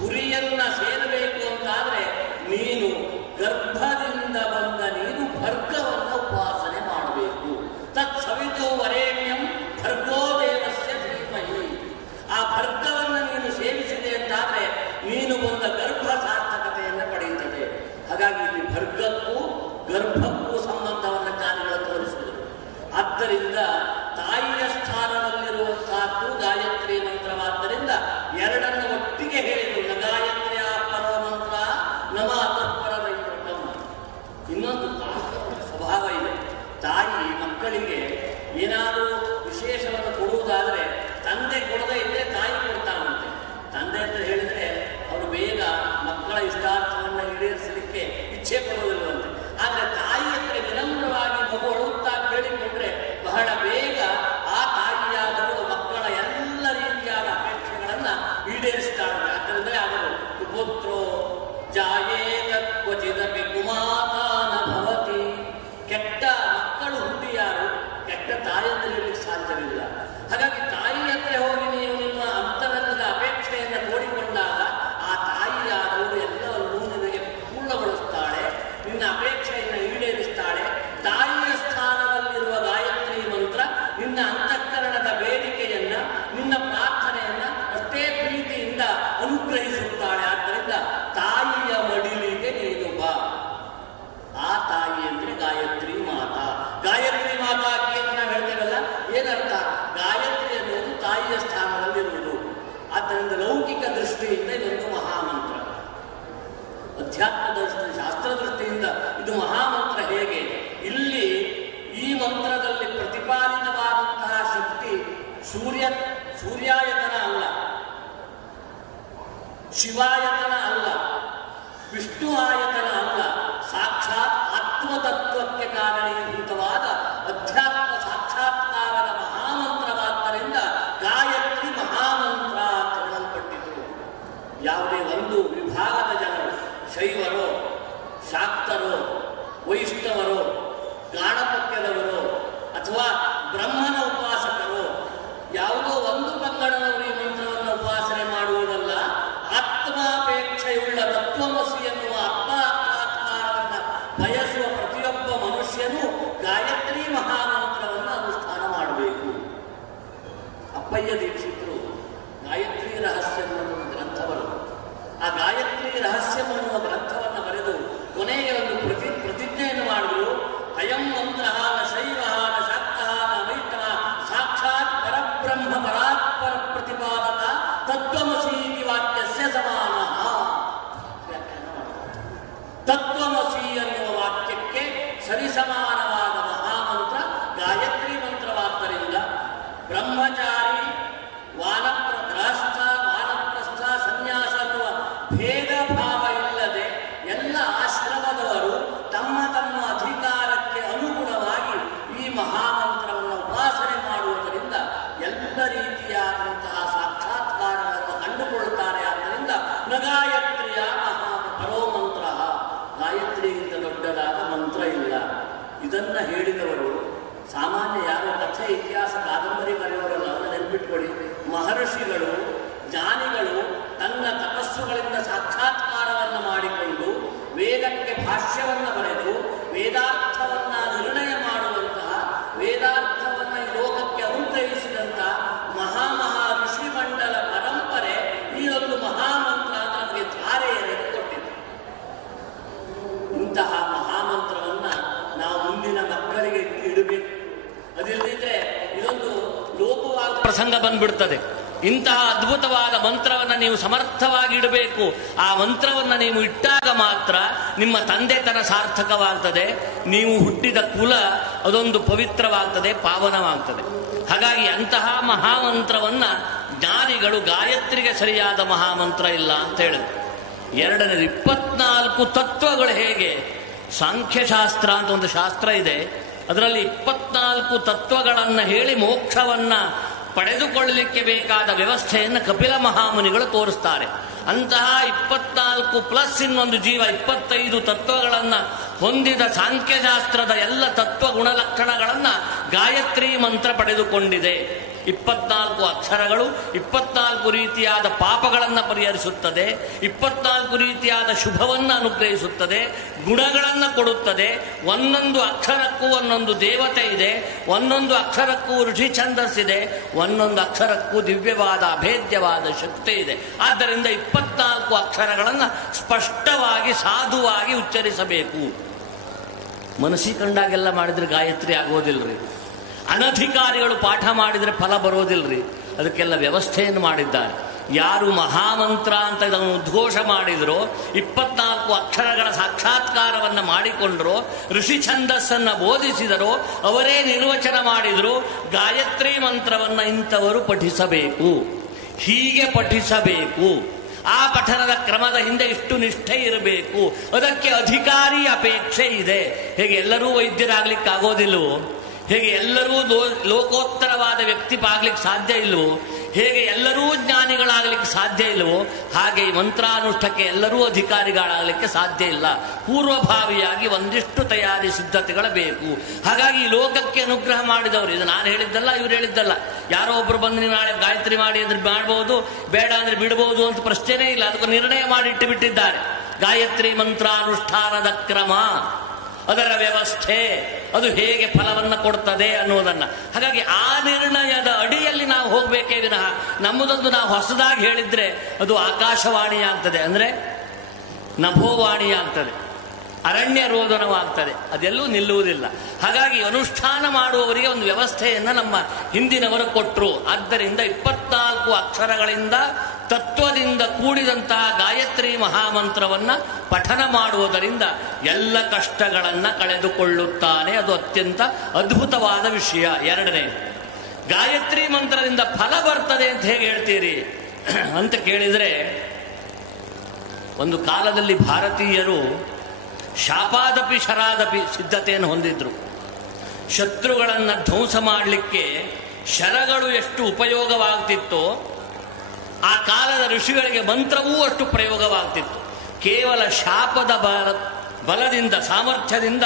ಗುರಿಯನ್ನ ಸೇರಬೇಕು ಅಂತಾದ್ರೆ ನೀನು ಗರ್ಭದಿಂದ ಬಂದ ನೀನು ಭರ್ಗವನ್ನು ಉಪಾಸನೆ ಮಾಡಬೇಕು. ತತ್ ಸವಿತೋ ವರೇಣ್ಯಂ ಭರ್ಗೋ ದೇವಸ್ಯ ಧೀಮಹಿ. ಆ ಭರ್ಗವನ್ನು ನೀನು ಸೇವಿಸಿದೆ ಅಂತಾದ್ರೆ ನೀನು ಬಂದ ಗರ್ಭ ಸಾರ್ಥಕತೆಯನ್ನು ಪಡೆಯುತ್ತದೆ. ಹಾಗಾಗಿ ಇಲ್ಲಿ ಭರ್ಗಕ್ಕೂ ಗರ್ಭಕ್ಕೂ ಸಂಬಂಧವನ್ನು ಜ್ಞಾನಿಗಳು ತೋರಿಸಿದರು. ಆದ್ದರಿಂದ ತಾಯಿಯ ಸ್ಥಾನದಲ್ಲಿರುವಂತಹದ್ದು ಗಾಯತ್ರಿ ಮಂತ್ರವಾದ್ದರಿಂದ ಎರಡನ್ನು ಒಟ್ಟಿಗೆ ಹೇಳಿದರು. ನ ಗಾಯತ್ರಿಯ ಪರೋ ಮಂತ್ರ ನಮ ತತ್ಪರದೈವತಂ. ಇನ್ನೊಂದು ಸ್ವಭಾವ ಇದೆ. ತಾಯಿ ಮಕ್ಕಳಿಗೆ ಏನಾದರೂ ವಿಶೇಷವನ್ನು ಕೊಡುವುದಾದರೆ ತಂದೆ ಕೊಡದೇ ಇದ್ದರೆ ತಾಯಿ ಕೊಡ್ತಾನಂತೆ. ತಂದೆ ಅಂತ ಹೇಳಿದರೆ ಅವರು ಬೇಗ ಮಕ್ಕಳ ಇಷ್ಟಾರ್ಥವನ್ನು ಈಡೇರಿಸಲಿಕ್ಕೆ ಇಚ್ಛೆ ಪಡುವುದಿಲ್ಲವಂತೆ. ಆದರೆ ತಾಯಿ ಹತ್ರ ವಿನಮ್ರವಾಗಿ ಮಗು ಅಳುತ್ತಾ ಕೇಳಿಕೊಂಡ್ರೆ ಬಹಳ ಬೇಗ ಆ ತಾಯಿಯಾದವಳು ಮಕ್ಕಳ ಎಲ್ಲ ರೀತಿಯಾದ ಅಪೇಕ್ಷೆಗಳನ್ನು ಈಡೇರಿಸ್ತಾಳೆ. ಆದ್ದರಿಂದ ಅವರು ಕುಪುತ್ರೋ ಜಾಯೇತ ಕ್ವಚಿದಪಿ ಕುಮಾತಾನ ಭವತಿ. ಕೆಟ್ಟ ಮಕ್ಕಳು ಹುಟ್ಟಿಯಾರು ಕೆಟ್ಟ ತಾಯಿಯಂದ್ರೆ ಇರಲಿಕ್ಕೆ ಸಾಧ್ಯವಿಲ್ಲ. ಹಾಗಾಗಿ ತಾಯಿ ಹತ್ರ ಹೋಗಿ ನೀವು ನಿಮ್ಮ ಅಂತರಂಗದ ಅಪೇಕ್ಷೆಯನ್ನು ತೋಡಿಕೊಂಡಾಗ ಆ ತಾಯಿಯಾದವಳು ಎಲ್ಲವನ್ನೂ ನಿನಗೆ ಪೂರ್ಣಗೊಳಿಸ್ತಾಳೆ, ನಿನ್ನ ಅಪೇಕ್ಷೆಯನ್ನು ಈಡೇರಿಸ್ತಾಳೆ. ತಾಯಿಯ ಸ್ಥಾನದಲ್ಲಿರುವ ಗಾಯತ್ರಿ ಮಂತ್ರ ನಿನ್ನ ಅಂತಃಕರಣದ ಬೇಡಿಕೆಯನ್ನ ನಿನ್ನ ಪ್ರಾರ್ಥನೆಯನ್ನ ಅಷ್ಟೇ ಪ್ರೀತಿಯಿಂದ ಅನುಗ್ರಹಿಸುತ್ತಾಳೆ. ಆದ್ದರಿಂದ ತಾಯಿಯ ಮಡಿಲಿಗೆ ನೀನು ಬಾ. ಆ ತಾಯಿ ಅಂದ್ರೆ ಗಾಯತ್ರಿ ಮಾತಾ. ಗಾಯತ್ರಿ ಮಾತಾ ಅಂತ ನಾವು ಹೇಳ್ತೇವಲ್ಲ, ಏನರ್ಥ? ಗಾಯತ್ರಿ ಅನ್ನೋದು ತಾಯಿಯ ಸ್ಥಾನದಲ್ಲಿರುವುದು. ಆದ್ದರಿಂದ ಲೌಕಿಕ ದೃಷ್ಟಿಯಿಂದ ಇದೊಂದು ಮಹಾಮಂತ್ರ. ಅಧ್ಯಾತ್ಮ ದೃಷ್ಟಿ ಶಾಸ್ತ್ರ ದೃಷ್ಟಿಯಿಂದ ಇದು ಮಹಾಮಂತ್ರ. ಹೇಗೆ? ಇಲ್ಲಿ ಈ ಮಂತ್ರದಲ್ಲಿ ಪ್ರತಿಪಾದಿತವಾದಂತಹ ಶಕ್ತಿ ಸೂರ್ಯಾಯತನ ಅಲ್ಲ, ಶಿವಾಯತನ ಅಲ್ಲ, ವಿಷ್ಣು ಆಯತನ ಅಲ್ಲ, ಸಾಕ್ಷಾತ್ ಆತ್ಮತತ್ವಕ್ಕೆ ಕಾರಣೀಭೂತವಾದ ಅಧ್ಯಾತ್ಮ ಸಾಕ್ಷಾತ್ಕಾರದ ಮಹಾಮಂತ್ರವಾದ್ದರಿಂದ ಗಾಯತ್ರಿ ಮಹಾಮಂತ್ರ ಅಂತ ಹೇಳಲ್ಪಟ್ಟಿತು. ಯಾವುದೇ ಒಂದು ವಿಭಾಗದ ಜನರು, ಶೈವರೋ, ಶಾಕ್ತರೋ, ವೈಷ್ಣವರೋ, ಗಾಣಪತ್ಯದವರೋ ಅಥವಾ ಬ್ರಹ್ಮನ ಉಪಾಸಕರೋ, ಯಾವುದೋ ಒಂದು ಪಂಗಡದವರು ಈ ಮಂತ್ರವನ್ನು ಉಪಾಸನೆ ಮಾಡುವುದಲ್ಲ. ಆತ್ಮಾಪೇಕ್ಷೆಯುಳ್ಳ ತತ್ವಮಸಿ ಎನ್ನುವ ಆತ್ಮಾತ್ಮಕಾರವನ್ನು ಬಯಸುವ ಪ್ರತಿಯೊಬ್ಬ ಮನುಷ್ಯನು ಗಾಯತ್ರಿ ಮಹಾಮಂತ್ರವನ್ನು ಅನುಷ್ಠಾನ ಮಾಡಬೇಕು. ಅಪ್ಪಯ್ಯ ದೀಕ್ಷಿತರು ಗಾಯತ್ರಿ ರಹಸ್ಯ ಎನ್ನುವ ಗ್ರಂಥ ಬರೆದು ಆ ಗಾಯತ್ರಿ ರಹಸ್ಯ ಎನ್ನುವ ಗ್ರಂಥವನ್ನು ಬರೆದು ಕೊನೆಗೆ ಒಂದು ಪ್ರತಿಜ್ಞೆಯನ್ನು ಮಾಡಿದ್ರು. ಅಯಂ ಮಂತ್ರ ನ ಶೈವ ನ ಶಾಕ್ತ ನ ವೈಷ್ಣವ ಸಾಕ್ಷಾತ್ ಪರಬ್ರಹ್ಮ ಪರಾತ್ಪರ ಪ್ರತಿಪಾದಕ ತತ್ವಮಸೀತಿ ವಾಕ್ಯಸ್ಯ ಸಮಾನ. ತತ್ವಮಸಿ ಎನ್ನುವ ವಾಕ್ಯಕ್ಕೆ ಸರಿಸಮಾನವಾದ ಮಹಾಮಂತ್ರ ಗಾಯತ್ರಿ ಮಂತ್ರವಾದ್ದರಿಂದ ಬ್ರಹ್ಮಚಾರಿ, ಗೃಹಸ್ಥ, ವಾನಪ್ರಸ್ಥ, ಸನ್ಯಾಸ ಅನ್ನುವ ಭೇದ ಭಾವ ಇಲ್ಲದೆ ಎಲ್ಲ ಆಶ್ರಮದವರು ತಮ್ಮ ತಮ್ಮ ಅಧಿಕಾರಕ್ಕೆ ಅನುಗುಣವಾಗಿ ಈ ಮಹಾಮಂತ್ರವನ್ನು ಉಪಾಸನೆ ಮಾಡುವುದರಿಂದ ಎಲ್ಲ ರೀತಿಯಾದಂತಹ ಸಾಕ್ಷಾತ್ಕಾರಗಳನ್ನು ಕಂಡುಕೊಳ್ಳುತ್ತಾರೆ. ಆದ್ದರಿಂದ ನ ಗಾಯತ್ರಿಯ ಪರೋ ಮಂತ್ರ. ಗಾಯತ್ರಿಗಿಂತ ದೊಡ್ಡದಾದ ಮಂತ್ರ ಇಲ್ಲ. ಇದನ್ನ ಹೇಳಿದವರು ಸಾಮಾನ್ಯ ಯಾರೋ ಕಥೆ, ಇತಿಹಾಸ, ಕಾದಂಬರಿ ಬರೆಯುವವರಲ್ಲ. ಅದನ್ನು ನೆನಪಿಟ್ಕೊಳ್ಳಿ. ಮಹರ್ಷಿಗಳು, ಜ್ಞಾನಿಗಳು ತನ್ನ ತಪಸ್ಸುಗಳಿಂದ ಸಾಕ್ಷಾತ್ಕಾರವನ್ನು ಮಾಡಿಕೊಂಡು ವೇದಕ್ಕೆ ಭಾಷ್ಯವನ್ನು ಬರೆದು ವೇದಾರ್ಥವನ್ನು ನಿರ್ಣಯ ಮಾಡುವಂತಹ, ವೇದಾರ್ಥವನ್ನು ಈ ಲೋಕಕ್ಕೆ ಅನುಗ್ರಹಿಸಿದಂತಹ ಮಹಾ ಋಷಿಮಂಡಲ ಪರಂಪರೆ ಈ ಒಂದು ಮಹಾಮಂತ್ರ ನಮಗೆ ಧಾರೆ ಎರೆದು ಕೊಟ್ಟಿದೆ. ಇಂತಹ ಮಹಾಮಂತ್ರವನ್ನು ನಾವು ಮುಂದಿನ ಮಕ್ಕಳಿಗೆ ಇಡಬೇಕು. ಅದಿಲ್ಲದಿದ್ರೆ ಇದೊಂದು ಲೋಪವಾದ ಪ್ರಸಂಗ ಬಂದ್ಬಿಡ್ತದೆ. ಇಂತಹ ಅದ್ಭುತವಾದ ಮಂತ್ರವನ್ನು ನೀವು ಸಮರ್ಥವಾಗಿ ಇಡಬೇಕು. ಆ ಮಂತ್ರವನ್ನು ನೀವು ಇಟ್ಟಾಗ ಮಾತ್ರ ನಿಮ್ಮ ತಂದೆತನ ಸಾರ್ಥಕವಾಗ್ತದೆ, ನೀವು ಹುಟ್ಟಿದ ಕುಲ ಅದೊಂದು ಪವಿತ್ರವಾಗ್ತದೆ, ಪಾವನವಾಗ್ತದೆ. ಹಾಗಾಗಿ ಅಂತಹ ಮಹಾಮಂತ್ರವನ್ನು ಜ್ಞಾನಿಗಳು ಗಾಯತ್ರಿಗೆ ಸರಿಯಾದ ಮಹಾಮಂತ್ರ ಇಲ್ಲ ಅಂತ ಹೇಳಿದ್ರು. ಎರಡನೇದು 24 ತತ್ವಗಳು ಹೇಗೆ? ಸಾಂಖ್ಯಶಾಸ್ತ್ರ ಅಂತ ಒಂದು ಶಾಸ್ತ್ರ ಇದೆ, ಅದರಲ್ಲಿ 24 ತತ್ವಗಳನ್ನು ಹೇಳಿ ಮೋಕ್ಷವನ್ನು ಪಡೆದುಕೊಳ್ಳಲಿಕ್ಕೆ ಬೇಕಾದ ವ್ಯವಸ್ಥೆಯನ್ನು ಕಪಿಲ ಮಹಾಮುನಿಗಳು ತೋರಿಸ್ತಾರೆ. ಅಂತಹ 24 ಪ್ಲಸ್ ಇನ್ನೊಂದು ಜೀವ 25 ತತ್ವಗಳನ್ನು ಹೊಂದಿದ ಸಾಂಖ್ಯಶಾಸ್ತ್ರದ ಎಲ್ಲ ತತ್ವ ಗುಣಲಕ್ಷಣಗಳನ್ನು ಗಾಯತ್ರಿ ಮಂತ್ರ ಪಡೆದುಕೊಂಡಿದೆ. 24 ಅಕ್ಷರಗಳು 24 ರೀತಿಯಾದ ಪಾಪಗಳನ್ನು ಪರಿಹರಿಸುತ್ತದೆ, 24 ರೀತಿಯಾದ ಶುಭವನ್ನು ಅನುಗ್ರಹಿಸುತ್ತದೆ, ಗುಣಗಳನ್ನು ಕೊಡುತ್ತದೆ. ಒಂದೊಂದು ಅಕ್ಷರಕ್ಕೂ ಒಂದೊಂದು ದೇವತೆ ಇದೆ, ಒಂದೊಂದು ಅಕ್ಷರಕ್ಕೂ ಋಷಿ ಛಂದಸ್ಸಿದೆ, ಒಂದೊಂದು ಅಕ್ಷರಕ್ಕೂ ದಿವ್ಯವಾದ ಅಭೇದ್ಯವಾದ ಶಕ್ತಿ ಇದೆ. ಆದ್ದರಿಂದ 24 ಅಕ್ಷರಗಳನ್ನು ಸ್ಪಷ್ಟವಾಗಿ ಸಾಧುವಾಗಿ ಉಚ್ಚರಿಸಬೇಕು. ಮನಸ್ಸಿಗೆ ಕಂಡಾಗೆಲ್ಲ ಮಾಡಿದ್ರೆ ಗಾಯತ್ರಿ ಆಗೋದಿಲ್ರಿ. ಅನಧಿಕಾರಿಗಳು ಪಾಠ ಮಾಡಿದರೆ ಫಲ ಬರೋದಿಲ್ರಿ. ಅದಕ್ಕೆಲ್ಲ ವ್ಯವಸ್ಥೆಯನ್ನು ಮಾಡಿದ್ದಾರೆ. ಯಾರು ಮಹಾಮಂತ್ರ ಅಂತ ಇದನ್ನು ಉದ್ಘೋಷ ಮಾಡಿದರೋ, 24 ಅಕ್ಷರಗಳ ಸಾಕ್ಷಾತ್ಕಾರವನ್ನು ಮಾಡಿಕೊಂಡರೋ, ಋಷಿ ಛಂದಸ್ಸನ್ನು ಬೋಧಿಸಿದರೋ, ಅವರೇ ನಿರ್ವಚನ ಮಾಡಿದರು ಗಾಯತ್ರಿ ಮಂತ್ರವನ್ನು ಇಂಥವರು ಪಠಿಸಬೇಕು, ಹೀಗೆ ಪಠಿಸಬೇಕು, ಆ ಪಠನದ ಕ್ರಮದ ಹಿಂದೆ ಇಷ್ಟು ನಿಷ್ಠೆ ಇರಬೇಕು, ಅದಕ್ಕೆ ಅಧಿಕಾರಿ ಅಪೇಕ್ಷೆ ಇದೆ. ಹೇಗೆ ಎಲ್ಲರೂ ವೈದ್ಯರಾಗ್ಲಿಕ್ಕಾಗೋದಿಲ್ಲವೋ, ಹೇಗೆ ಎಲ್ಲರೂ ಲೋಕೋತ್ತರವಾದ ವ್ಯಕ್ತಿ ಆಗ್ಲಿಕ್ಕೆ ಸಾಧ್ಯ ಇಲ್ಲವೋ, ಹೇಗೆ ಎಲ್ಲರೂ ಜ್ಞಾನಿಗಳಾಗಲಿಕ್ಕೆ ಸಾಧ್ಯ ಇಲ್ಲವೋ, ಹಾಗೆ ಈ ಮಂತ್ರಾನುಷ್ಠಕ್ಕೆ ಎಲ್ಲರೂ ಅಧಿಕಾರಿಗಳಾಗಲಿಕ್ಕೆ ಸಾಧ್ಯ ಇಲ್ಲ. ಪೂರ್ವಭಾವಿಯಾಗಿ ಒಂದಿಷ್ಟು ತಯಾರಿ ಸಿದ್ಧತೆಗಳು ಬೇಕು. ಹಾಗಾಗಿ ಈ ಲೋಕಕ್ಕೆ ಅನುಗ್ರಹ ಮಾಡಿದವರು, ಇದು ನಾನು ಹೇಳಿದ್ದಲ್ಲ, ಇವ್ರು ಹೇಳಿದ್ದಲ್ಲ. ಯಾರೋ ಒಬ್ರು ಬಂದು ನೀವು ನಾಳೆ ಗಾಯತ್ರಿ ಮಾಡಿ ಅಂದ್ರೆ ಮಾಡ್ಬೋದು, ಬೇಡ ಅಂದ್ರೆ ಬಿಡಬಹುದು ಅಂತ ಪ್ರಶ್ನೆನೇ ಇಲ್ಲ. ಅದಕ್ಕೆ ನಿರ್ಣಯ ಮಾಡಿಟ್ಟು ಬಿಟ್ಟಿದ್ದಾರೆ. ಗಾಯತ್ರಿ ಮಂತ್ರಾನುಷ್ಠಾನದ ಕ್ರಮ, ಅದರ ವ್ಯವಸ್ಥೆ, ಅದು ಹೇಗೆ ಫಲವನ್ನು ಕೊಡ್ತದೆ ಅನ್ನೋದನ್ನು. ಹಾಗಾಗಿ ಆ ನಿರ್ಣಯದ ಅಡಿಯಲ್ಲಿ ನಾವು ಹೋಗಬೇಕೇ ವಿನಃ ನಮ್ಮದೊಂದು ನಾವು ಹೊಸದಾಗಿ ಹೇಳಿದ್ರೆ ಅದು ಆಕಾಶವಾಣಿ ಆಗ್ತದೆ, ಅಂದರೆ ನಭೋವಾಣಿ ಆಗ್ತದೆ, ಅರಣ್ಯ ರೋದನವಾಗ್ತದೆ, ಅದೆಲ್ಲೂ ನಿಲ್ಲುವುದಿಲ್ಲ. ಹಾಗಾಗಿ ಅನುಷ್ಠಾನ ಮಾಡುವವರಿಗೆ ಒಂದು ವ್ಯವಸ್ಥೆಯನ್ನು ನಮ್ಮ ಹಿಂದಿನವರು ಕೊಟ್ಟರು. ಆದ್ದರಿಂದ 24 ಅಕ್ಷರಗಳಿಂದ ತತ್ವದಿಂದ ಕೂಡಿದಂತಹ ಗಾಯತ್ರಿ ಮಹಾಮಂತ್ರವನ್ನು ಪಠನ ಮಾಡುವುದರಿಂದ ಎಲ್ಲ ಕಷ್ಟಗಳನ್ನು ಕಳೆದುಕೊಳ್ಳುತ್ತಾನೆ. ಅದು ಅತ್ಯಂತ ಅದ್ಭುತವಾದ ವಿಷಯ. ಎರಡನೇ, ಗಾಯತ್ರಿ ಮಂತ್ರದಿಂದ ಫಲ ಬರ್ತದೆ ಅಂತ ಹೇಗೆ ಹೇಳ್ತೀರಿ ಅಂತ ಕೇಳಿದರೆ, ಒಂದು ಕಾಲದಲ್ಲಿ ಭಾರತೀಯರು ಶಾಪಾದಪಿ ಶರಾದಪಿ ಸಿದ್ಧತೆಯನ್ನು ಹೊಂದಿದ್ರು. ಶತ್ರುಗಳನ್ನು ಧ್ವಂಸ ಮಾಡಲಿಕ್ಕೆ ಶರಗಳು ಎಷ್ಟು ಉಪಯೋಗವಾಗ್ತಿತ್ತೋ, ಆ ಕಾಲದ ಋಷಿಗಳಿಗೆ ಮಂತ್ರವೂ ಅಷ್ಟು ಪ್ರಯೋಗವಾಗ್ತಿತ್ತು. ಕೇವಲ ಶಾಪದ ಬಲದಿಂದ, ಸಾಮರ್ಥ್ಯದಿಂದ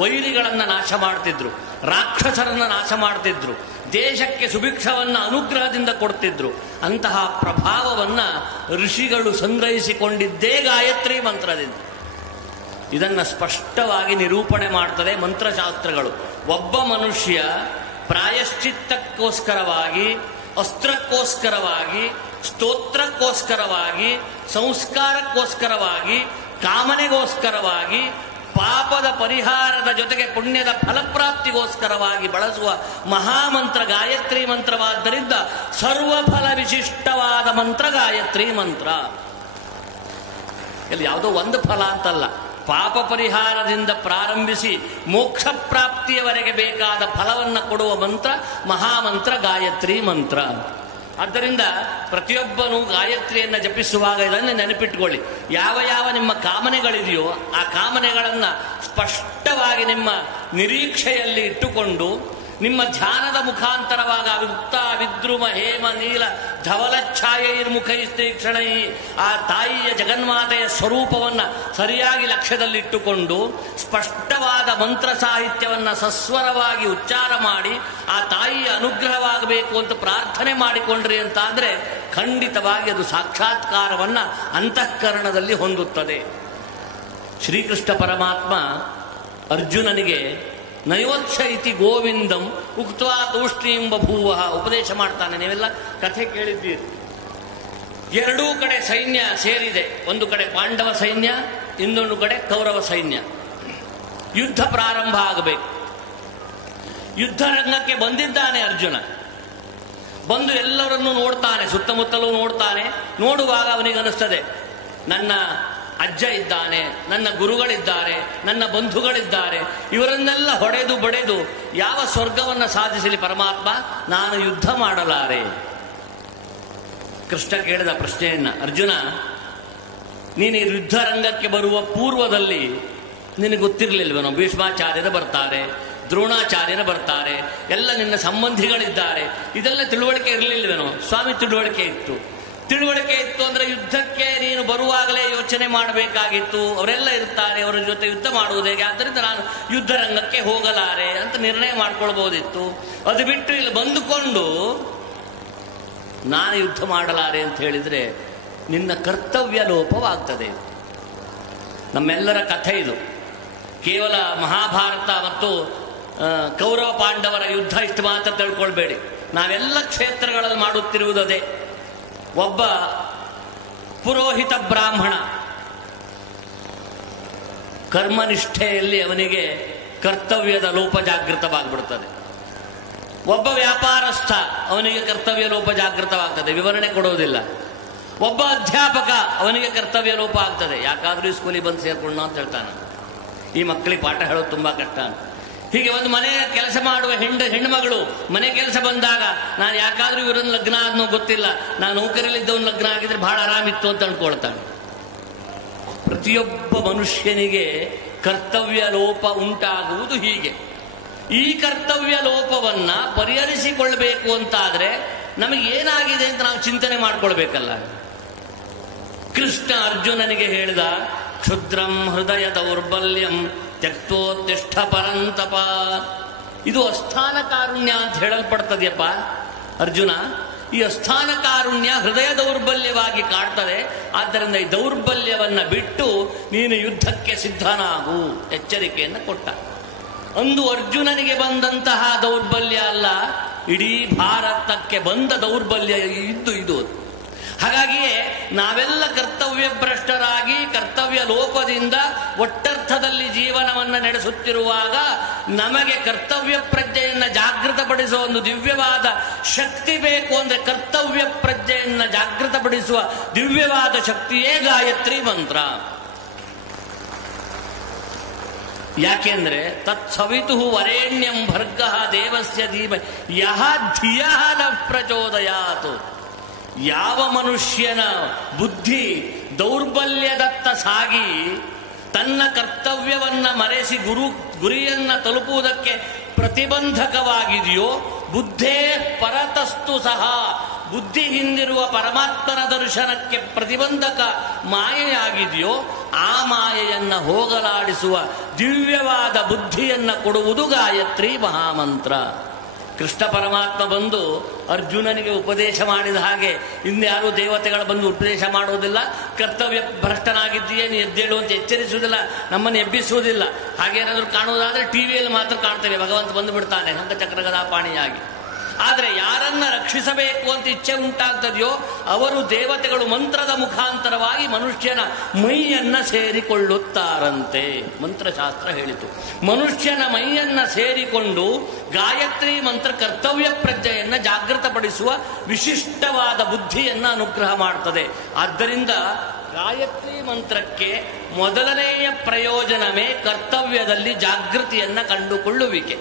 ವೈರಿಗಳನ್ನು ನಾಶ ಮಾಡ್ತಿದ್ರು, ರಾಕ್ಷಸರನ್ನು ನಾಶ ಮಾಡ್ತಿದ್ರು, ದೇಶಕ್ಕೆ ಸುಭಿಕ್ಷವನ್ನು ಅನುಗ್ರಹದಿಂದ ಕೊಡ್ತಿದ್ರು. ಅಂತಹ ಪ್ರಭಾವವನ್ನು ಋಷಿಗಳು ಸಂಗ್ರಹಿಸಿಕೊಂಡಿದ್ದೇ ಗಾಯತ್ರಿ ಮಂತ್ರದಿಂದ. ಇದನ್ನು ಸ್ಪಷ್ಟವಾಗಿ ನಿರೂಪಣೆ ಮಾಡ್ತದೆ ಮಂತ್ರಶಾಸ್ತ್ರಗಳು. ಒಬ್ಬ ಮನುಷ್ಯ ಪ್ರಾಯಶ್ಚಿತ್ತಕ್ಕೋಸ್ಕರವಾಗಿ, ಅಸ್ತ್ರಕ್ಕೋಸ್ಕರವಾಗಿ, ಸ್ತೋತ್ರಕ್ಕೋಸ್ಕರವಾಗಿ, ಸಂಸ್ಕಾರಕ್ಕೋಸ್ಕರವಾಗಿ, ಕಾಮನೆಗೋಸ್ಕರವಾಗಿ, ಪಾಪದ ಪರಿಹಾರದ ಜೊತೆಗೆ ಪುಣ್ಯದ ಫಲಪ್ರಾಪ್ತಿಗೋಸ್ಕರವಾಗಿ ಬಳಸುವ ಮಹಾಮಂತ್ರ ಗಾಯತ್ರಿ ಮಂತ್ರವಾದ್ದರಿಂದ ಸರ್ವಫಲ ವಿಶಿಷ್ಟವಾದ ಮಂತ್ರ ಗಾಯತ್ರಿ ಮಂತ್ರ. ಇಲ್ಲಿ ಯಾವುದೋ ಒಂದು ಫಲ ಅಂತಲ್ಲ, ಪಾಪ ಪರಿಹಾರದಿಂದ ಪ್ರಾರಂಭಿಸಿ ಮೋಕ್ಷ ಪ್ರಾಪ್ತಿಯವರೆಗೆ ಬೇಕಾದ ಫಲವನ್ನು ಕೊಡುವ ಮಂತ್ರ ಮಹಾಮಂತ್ರ ಗಾಯತ್ರಿ ಮಂತ್ರ. ಆದ್ದರಿಂದ ಪ್ರತಿಯೊಬ್ಬನೂ ಗಾಯತ್ರಿಯನ್ನು ಜಪಿಸುವಾಗ ಇದನ್ನು ನೆನಪಿಟ್ಟುಕೊಳ್ಳಿ. ಯಾವ ಯಾವ ನಿಮ್ಮ ಕಾಮನೆಗಳಿದೆಯೋ ಆ ಕಾಮನೆಗಳನ್ನು ಸ್ಪಷ್ಟವಾಗಿ ನಿಮ್ಮ ನಿರೀಕ್ಷೆಯಲ್ಲಿ ಇಟ್ಟುಕೊಂಡು ನಿಮ್ಮ ಧ್ಯಾನದ ಮುಖಾಂತರವಾಗ ವಿಮುಕ್ತ ವಿದ್ರುಮ ಹೇಮ ನೀಲ ಧವಲಚ್ಛಾಯೈರ್ಮುಖೈಸ್ತೀಕ್ಷಣೈ ಆ ತಾಯಿಯ ಜಗನ್ಮಾತೆಯ ಸ್ವರೂಪವನ್ನು ಸರಿಯಾಗಿ ಲಕ್ಷ್ಯದಲ್ಲಿಟ್ಟುಕೊಂಡು ಸ್ಪಷ್ಟವಾದ ಮಂತ್ರ ಸಾಹಿತ್ಯವನ್ನು ಸಸ್ವರವಾಗಿ ಉಚ್ಚಾರ ಮಾಡಿ ಆ ತಾಯಿಯ ಅನುಗ್ರಹವಾಗಬೇಕು ಅಂತ ಪ್ರಾರ್ಥನೆ ಮಾಡಿಕೊಂಡ್ರಿ ಅಂತಾದರೆ ಖಂಡಿತವಾಗಿ ಅದು ಸಾಕ್ಷಾತ್ಕಾರವನ್ನು ಅಂತಃಕರಣದಲ್ಲಿ ಹೊಂದುತ್ತದೆ. ಶ್ರೀಕೃಷ್ಣ ಪರಮಾತ್ಮ ಅರ್ಜುನನಿಗೆ ನೈವತ್ಸ ಇತಿ ಗೋವಿಂದಂ ಉಕ್ತ್ವಾ ತೂಷ್ಣೀಂ ಬಭೂವ ಉಪದೇಶ ಮಾಡ್ತಾನೆ. ನೀವೆಲ್ಲ ಕಥೆ ಕೇಳಿದ್ದೀರಿ. ಎರಡೂ ಕಡೆ ಸೈನ್ಯ ಸೇರಿದೆ. ಒಂದು ಕಡೆ ಪಾಂಡವ ಸೈನ್ಯ, ಇನ್ನೊಂದು ಕಡೆ ಕೌರವ ಸೈನ್ಯ. ಯುದ್ಧ ಪ್ರಾರಂಭ ಆಗಬೇಕು. ಯುದ್ಧ ರಂಗಕ್ಕೆ ಬಂದಿದ್ದಾನೆ ಅರ್ಜುನ. ಬಂದು ಎಲ್ಲರನ್ನೂ ನೋಡ್ತಾನೆ, ಸುತ್ತಮುತ್ತಲೂ ನೋಡ್ತಾನೆ. ನೋಡುವಾಗ ಅವನಿಗೆ ಅನಿಸ್ತದೆ, ನನ್ನ ಅಜ್ಜ ಇದ್ದಾನೆ, ನನ್ನ ಗುರುಗಳಿದ್ದಾರೆ, ನನ್ನ ಬಂಧುಗಳಿದ್ದಾರೆ, ಇವರನ್ನೆಲ್ಲ ಹೊಡೆದು ಬಡೆದು ಯಾವ ಸ್ವರ್ಗವನ್ನು ಸಾಧಿಸಲಿ ಪರಮಾತ್ಮ, ನಾನು ಯುದ್ಧ ಮಾಡಲಾರೆ. ಕೃಷ್ಣ ಕೇಳಿದ ಪ್ರಶ್ನೆಯನ್ನ, ಅರ್ಜುನ ನೀನು ಈ ಯುದ್ಧ ರಂಗಕ್ಕೆ ಬರುವ ಪೂರ್ವದಲ್ಲಿ ನಿನಗೆ ಗೊತ್ತಿರಲಿಲ್ವೇನೋ, ಭೀಷ್ಮಾಚಾರ್ಯರು ಬರ್ತಾರೆ, ದ್ರೋಣಾಚಾರ್ಯರು ಬರ್ತಾರೆ, ಎಲ್ಲ ನಿನ್ನ ಸಂಬಂಧಿಗಳಿದ್ದಾರೆ, ಇದೆಲ್ಲ ತಿಳುವಳಿಕೆ ಇರಲಿಲ್ವೇನೋ? ಸ್ವಾಮಿ ತಿಳುವಳಿಕೆ ಇತ್ತು. ತಿಳುವಳಿಕೆ ಇತ್ತು ಅಂದ್ರೆ ಯುದ್ಧಕ್ಕೆ ನೀನು ಬರುವಾಗಲೇ ಯೋಚನೆ ಮಾಡಬೇಕಾಗಿತ್ತು. ಅವರೆಲ್ಲ ಇರ್ತಾರೆ, ಅವರ ಜೊತೆ ಯುದ್ಧ ಮಾಡುವುದು ಹೇಗೆ, ಆದ್ದರಿಂದ ನಾನು ಯುದ್ಧ ರಂಗಕ್ಕೆ ಹೋಗಲಾರೆ ಅಂತ ನಿರ್ಣಯ ಮಾಡ್ಕೊಳ್ಬೋದಿತ್ತು. ಅದು ಬಿಟ್ಟು ಇಲ್ಲಿ ಬಂದುಕೊಂಡು ನಾನು ಯುದ್ಧ ಮಾಡಲಾರೆ ಅಂತ ಹೇಳಿದ್ರೆ ನಿನ್ನ ಕರ್ತವ್ಯ ಲೋಪವಾಗ್ತದೆ. ನಮ್ಮೆಲ್ಲರ ಕಥೆ ಇದು. ಕೇವಲ ಮಹಾಭಾರತ ಮತ್ತು ಕೌರವ ಪಾಂಡವರ ಯುದ್ಧ ಇಷ್ಟು ಮಾತ್ರ ತಿಳ್ಕೊಳ್ಬೇಡಿ. ನಾವೆಲ್ಲ ಕ್ಷೇತ್ರಗಳಲ್ಲಿ ಮಾಡುತ್ತಿರುವುದೇ. ಒಬ್ಬ ಪುರೋಹಿತ ಬ್ರಾಹ್ಮಣ ಕರ್ಮನಿಷ್ಠೆಯಲ್ಲಿ ಅವನಿಗೆ ಕರ್ತವ್ಯದ ಲೋಪ ಜಾಗೃತವಾಗಿಬಿಡುತ್ತದೆ. ಒಬ್ಬ ವ್ಯಾಪಾರಸ್ಥ ಅವನಿಗೆ ಕರ್ತವ್ಯ ಲೋಪ ಜಾಗೃತವಾಗ್ತದೆ, ವಿವರಣೆ ಕೊಡೋದಿಲ್ಲ. ಒಬ್ಬ ಅಧ್ಯಾಪಕ ಅವನಿಗೆ ಕರ್ತವ್ಯ ಲೋಪ ಆಗ್ತದೆ. ಯಾಕಾದ್ರೂ ಈ ಸ್ಕೂಲಿಗೆ ಬಂದು ಸೇರ್ಕೊಳ್ಳೋಣ ಅಂತ ಹೇಳ್ತಾನೆ. ಈ ಮಕ್ಕಳಿಗೆ ಪಾಠ ಹೇಳೋದು ತುಂಬಾ ಕಷ್ಟ. ಹೀಗೆ ಒಂದು ಮನೆಯ ಕೆಲಸ ಮಾಡುವ ಹೆಣ್ಣುಮಗಳು ಮನೆ ಕೆಲಸ ಬಂದಾಗ ನಾನು ಯಾಕಾದ್ರೂ ಇವರನ್ನು ಲಗ್ನ ಆದ್ನೋ ಗೊತ್ತಿಲ್ಲ, ನಾನು ನೌಕರಿಯಲ್ಲಿದ್ದವನು ಲಗ್ನ ಆಗಿದ್ರೆ ಬಹಳ ಆರಾಮಿತ್ತು ಅಂತ ಅನ್ಕೊಳ್ತಾನೆ. ಪ್ರತಿಯೊಬ್ಬ ಮನುಷ್ಯನಿಗೆ ಕರ್ತವ್ಯ ಲೋಪ ಉಂಟಾಗುವುದು ಹೀಗೆ. ಈ ಕರ್ತವ್ಯ ಲೋಪವನ್ನ ಪರಿಹರಿಸಿಕೊಳ್ಬೇಕು ಅಂತಾದ್ರೆ ನಮಗೆ ಏನಾಗಿದೆ ಅಂತ ನಾವು ಚಿಂತನೆ ಮಾಡ್ಕೊಳ್ಬೇಕಲ್ಲ. ಕೃಷ್ಣ ಅರ್ಜುನನಿಗೆ ಹೇಳಿದ, ಕ್ಷುದ್ರಂ ಹೃದಯ ದೌರ್ಬಲ್ಯಂ ತ್ಯಕ್ತೋತ್ತಿಷ್ಠ ಪರಂತಪ. ಇದು ಅಸ್ಥಾನ ಕಾರುಣ್ಯ ಅಂತ ಹೇಳಲ್ಪಡ್ತದೆಯಪ್ಪ ಅರ್ಜುನ. ಈ ಅಸ್ಥಾನ ಕಾರುಣ್ಯ ಹೃದಯ ದೌರ್ಬಲ್ಯವಾಗಿ ಕಾಡ್ತದೆ. ಆದ್ದರಿಂದ ಈ ದೌರ್ಬಲ್ಯವನ್ನ ಬಿಟ್ಟು ನೀನು ಯುದ್ಧಕ್ಕೆ ಸಿದ್ಧನಾಗು ಎಚ್ಚರಿಕೆಯನ್ನು ಕೊಟ್ಟ. ಅಂದು ಅರ್ಜುನನಿಗೆ ಬಂದಂತಹ ದೌರ್ಬಲ್ಯ ಅಲ್ಲ, ಇಡೀ ಭಾರತಕ್ಕೆ ಬಂದ ದೌರ್ಬಲ್ಯ ಇದು. ಹಾಗಾಗಿಯೇ ನಾವೆಲ್ಲ ಕರ್ತವ್ಯ ಭ್ರಷ್ಟರಾಗಿ ಕರ್ತವ್ಯ ಲೋಪದಿಂದ ಒಟ್ಟರ್ಥದಲ್ಲಿ ಜೀವನವನ್ನು ನಡೆಸುತ್ತಿರುವಾಗ ನಮಗೆ ಕರ್ತವ್ಯ ಪ್ರಜ್ಞೆಯನ್ನು ಜಾಗೃತಪಡಿಸುವ ಒಂದು ದಿವ್ಯವಾದ ಶಕ್ತಿ ಬೇಕು. ಅಂದ್ರೆ ಕರ್ತವ್ಯ ಪ್ರಜ್ಞೆಯನ್ನು ಜಾಗೃತಪಡಿಸುವ ದಿವ್ಯವಾದ ಶಕ್ತಿಯೇ ಗಾಯತ್ರಿ ಮಂತ್ರ. ಯಾಕೆಂದ್ರೆ ತತ್ಸವಿತು ವರೇಣ್ಯಂ ಭರ್ಗಃ ದೇವಸ್ಯ ಧೀಮಹಿ ಯಹ ಧಿಯಃ ನ ಪ್ರಚೋದಯಾತ್. ಯಾವ ಮನುಷ್ಯನ ಬುದ್ಧಿ ದೌರ್ಬಲ್ಯದತ್ತ ಸಾಗಿ ತನ್ನ ಕರ್ತವ್ಯವನ್ನ ಮರೆಸಿ ಗುರಿಯನ್ನ ತಲುಪುವುದಕ್ಕೆ ಪ್ರತಿಬಂಧಕವಾಗಿದೆಯೋ, ಬುದ್ಧೇ ಪರತಸ್ತು ಸಹ, ಬುದ್ಧಿ ಹಿಂದಿರುವ ಪರಮಾತ್ಮನ ದರ್ಶನಕ್ಕೆ ಪ್ರತಿಬಂಧಕ ಮಾಯೆಯಾಗಿದೆಯೋ, ಆ ಮಾಯೆಯನ್ನ ಹೋಗಲಾಡಿಸುವ ದಿವ್ಯವಾದ ಬುದ್ಧಿಯನ್ನ ಕೊಡುವುದು ಗಾಯತ್ರಿ ಮಹಾಮಂತ್ರ. ಕೃಷ್ಣ ಪರಮಾತ್ಮ ಬಂದು ಅರ್ಜುನನಿಗೆ ಉಪದೇಶ ಮಾಡಿದ ಹಾಗೆ ಇನ್ಯಾರೂ ದೇವತೆಗಳು ಬಂದು ಉಪದೇಶ ಮಾಡೋದಿಲ್ಲ. ಕರ್ತವ್ಯ ಭ್ರಷ್ಟನಾಗಿದ್ದೀಯೇ ನೀ ಎದ್ದೇಳು ಅಂತ ಎಚ್ಚರಿಸುವುದಿಲ್ಲ, ನಮ್ಮನ್ನು ಎಬ್ಬಿಸುವುದಿಲ್ಲ. ಹಾಗೇನಾದ್ರೂ ಕಾಣುವುದಾದ್ರೆ ಟಿವಿಯಲ್ಲಿ ಮಾತ್ರ ಕಾಣ್ತೇವೆ, ಭಗವಂತ ಬಂದು ಬಿಡ್ತಾನೆ ಹಂಕಚಕ್ರಗದಾಪಾಣಿಯಾಗಿ. ಆದರೆ ಯಾರನ್ನ ರಕ್ಷಿಸಬೇಕು ಅಂತ ಇಚ್ಛೆ ಉಂಟಾಗ್ತದೆಯೋ ಅವರು ದೇವತೆಗಳು ಮಂತ್ರದ ಮುಖಾಂತರವಾಗಿ ಮನುಷ್ಯನ ಮೈಯನ್ನ ಸೇರಿಕೊಳ್ಳುತ್ತಾರಂತೆ. ಮಂತ್ರಶಾಸ್ತ್ರ ಹೇಳಿತು. ಮನುಷ್ಯನ ಮೈಯನ್ನ ಸೇರಿಕೊಂಡು ಗಾಯತ್ರಿ ಮಂತ್ರ ಕರ್ತವ್ಯ ಪ್ರಜ್ಞೆಯನ್ನ ಜಾಗೃತಪಡಿಸುವ ವಿಶಿಷ್ಟವಾದ ಬುದ್ಧಿಯನ್ನ ಅನುಗ್ರಹ ಮಾಡ್ತದೆ. ಆದ್ದರಿಂದ ಗಾಯತ್ರಿ ಮಂತ್ರಕ್ಕೆ ಮೊದಲನೆಯ ಪ್ರಯೋಜನವೇ ಕರ್ತವ್ಯದಲ್ಲಿ ಜಾಗೃತಿಯನ್ನ ಕಂಡುಕೊಳ್ಳುವಿಕೆ.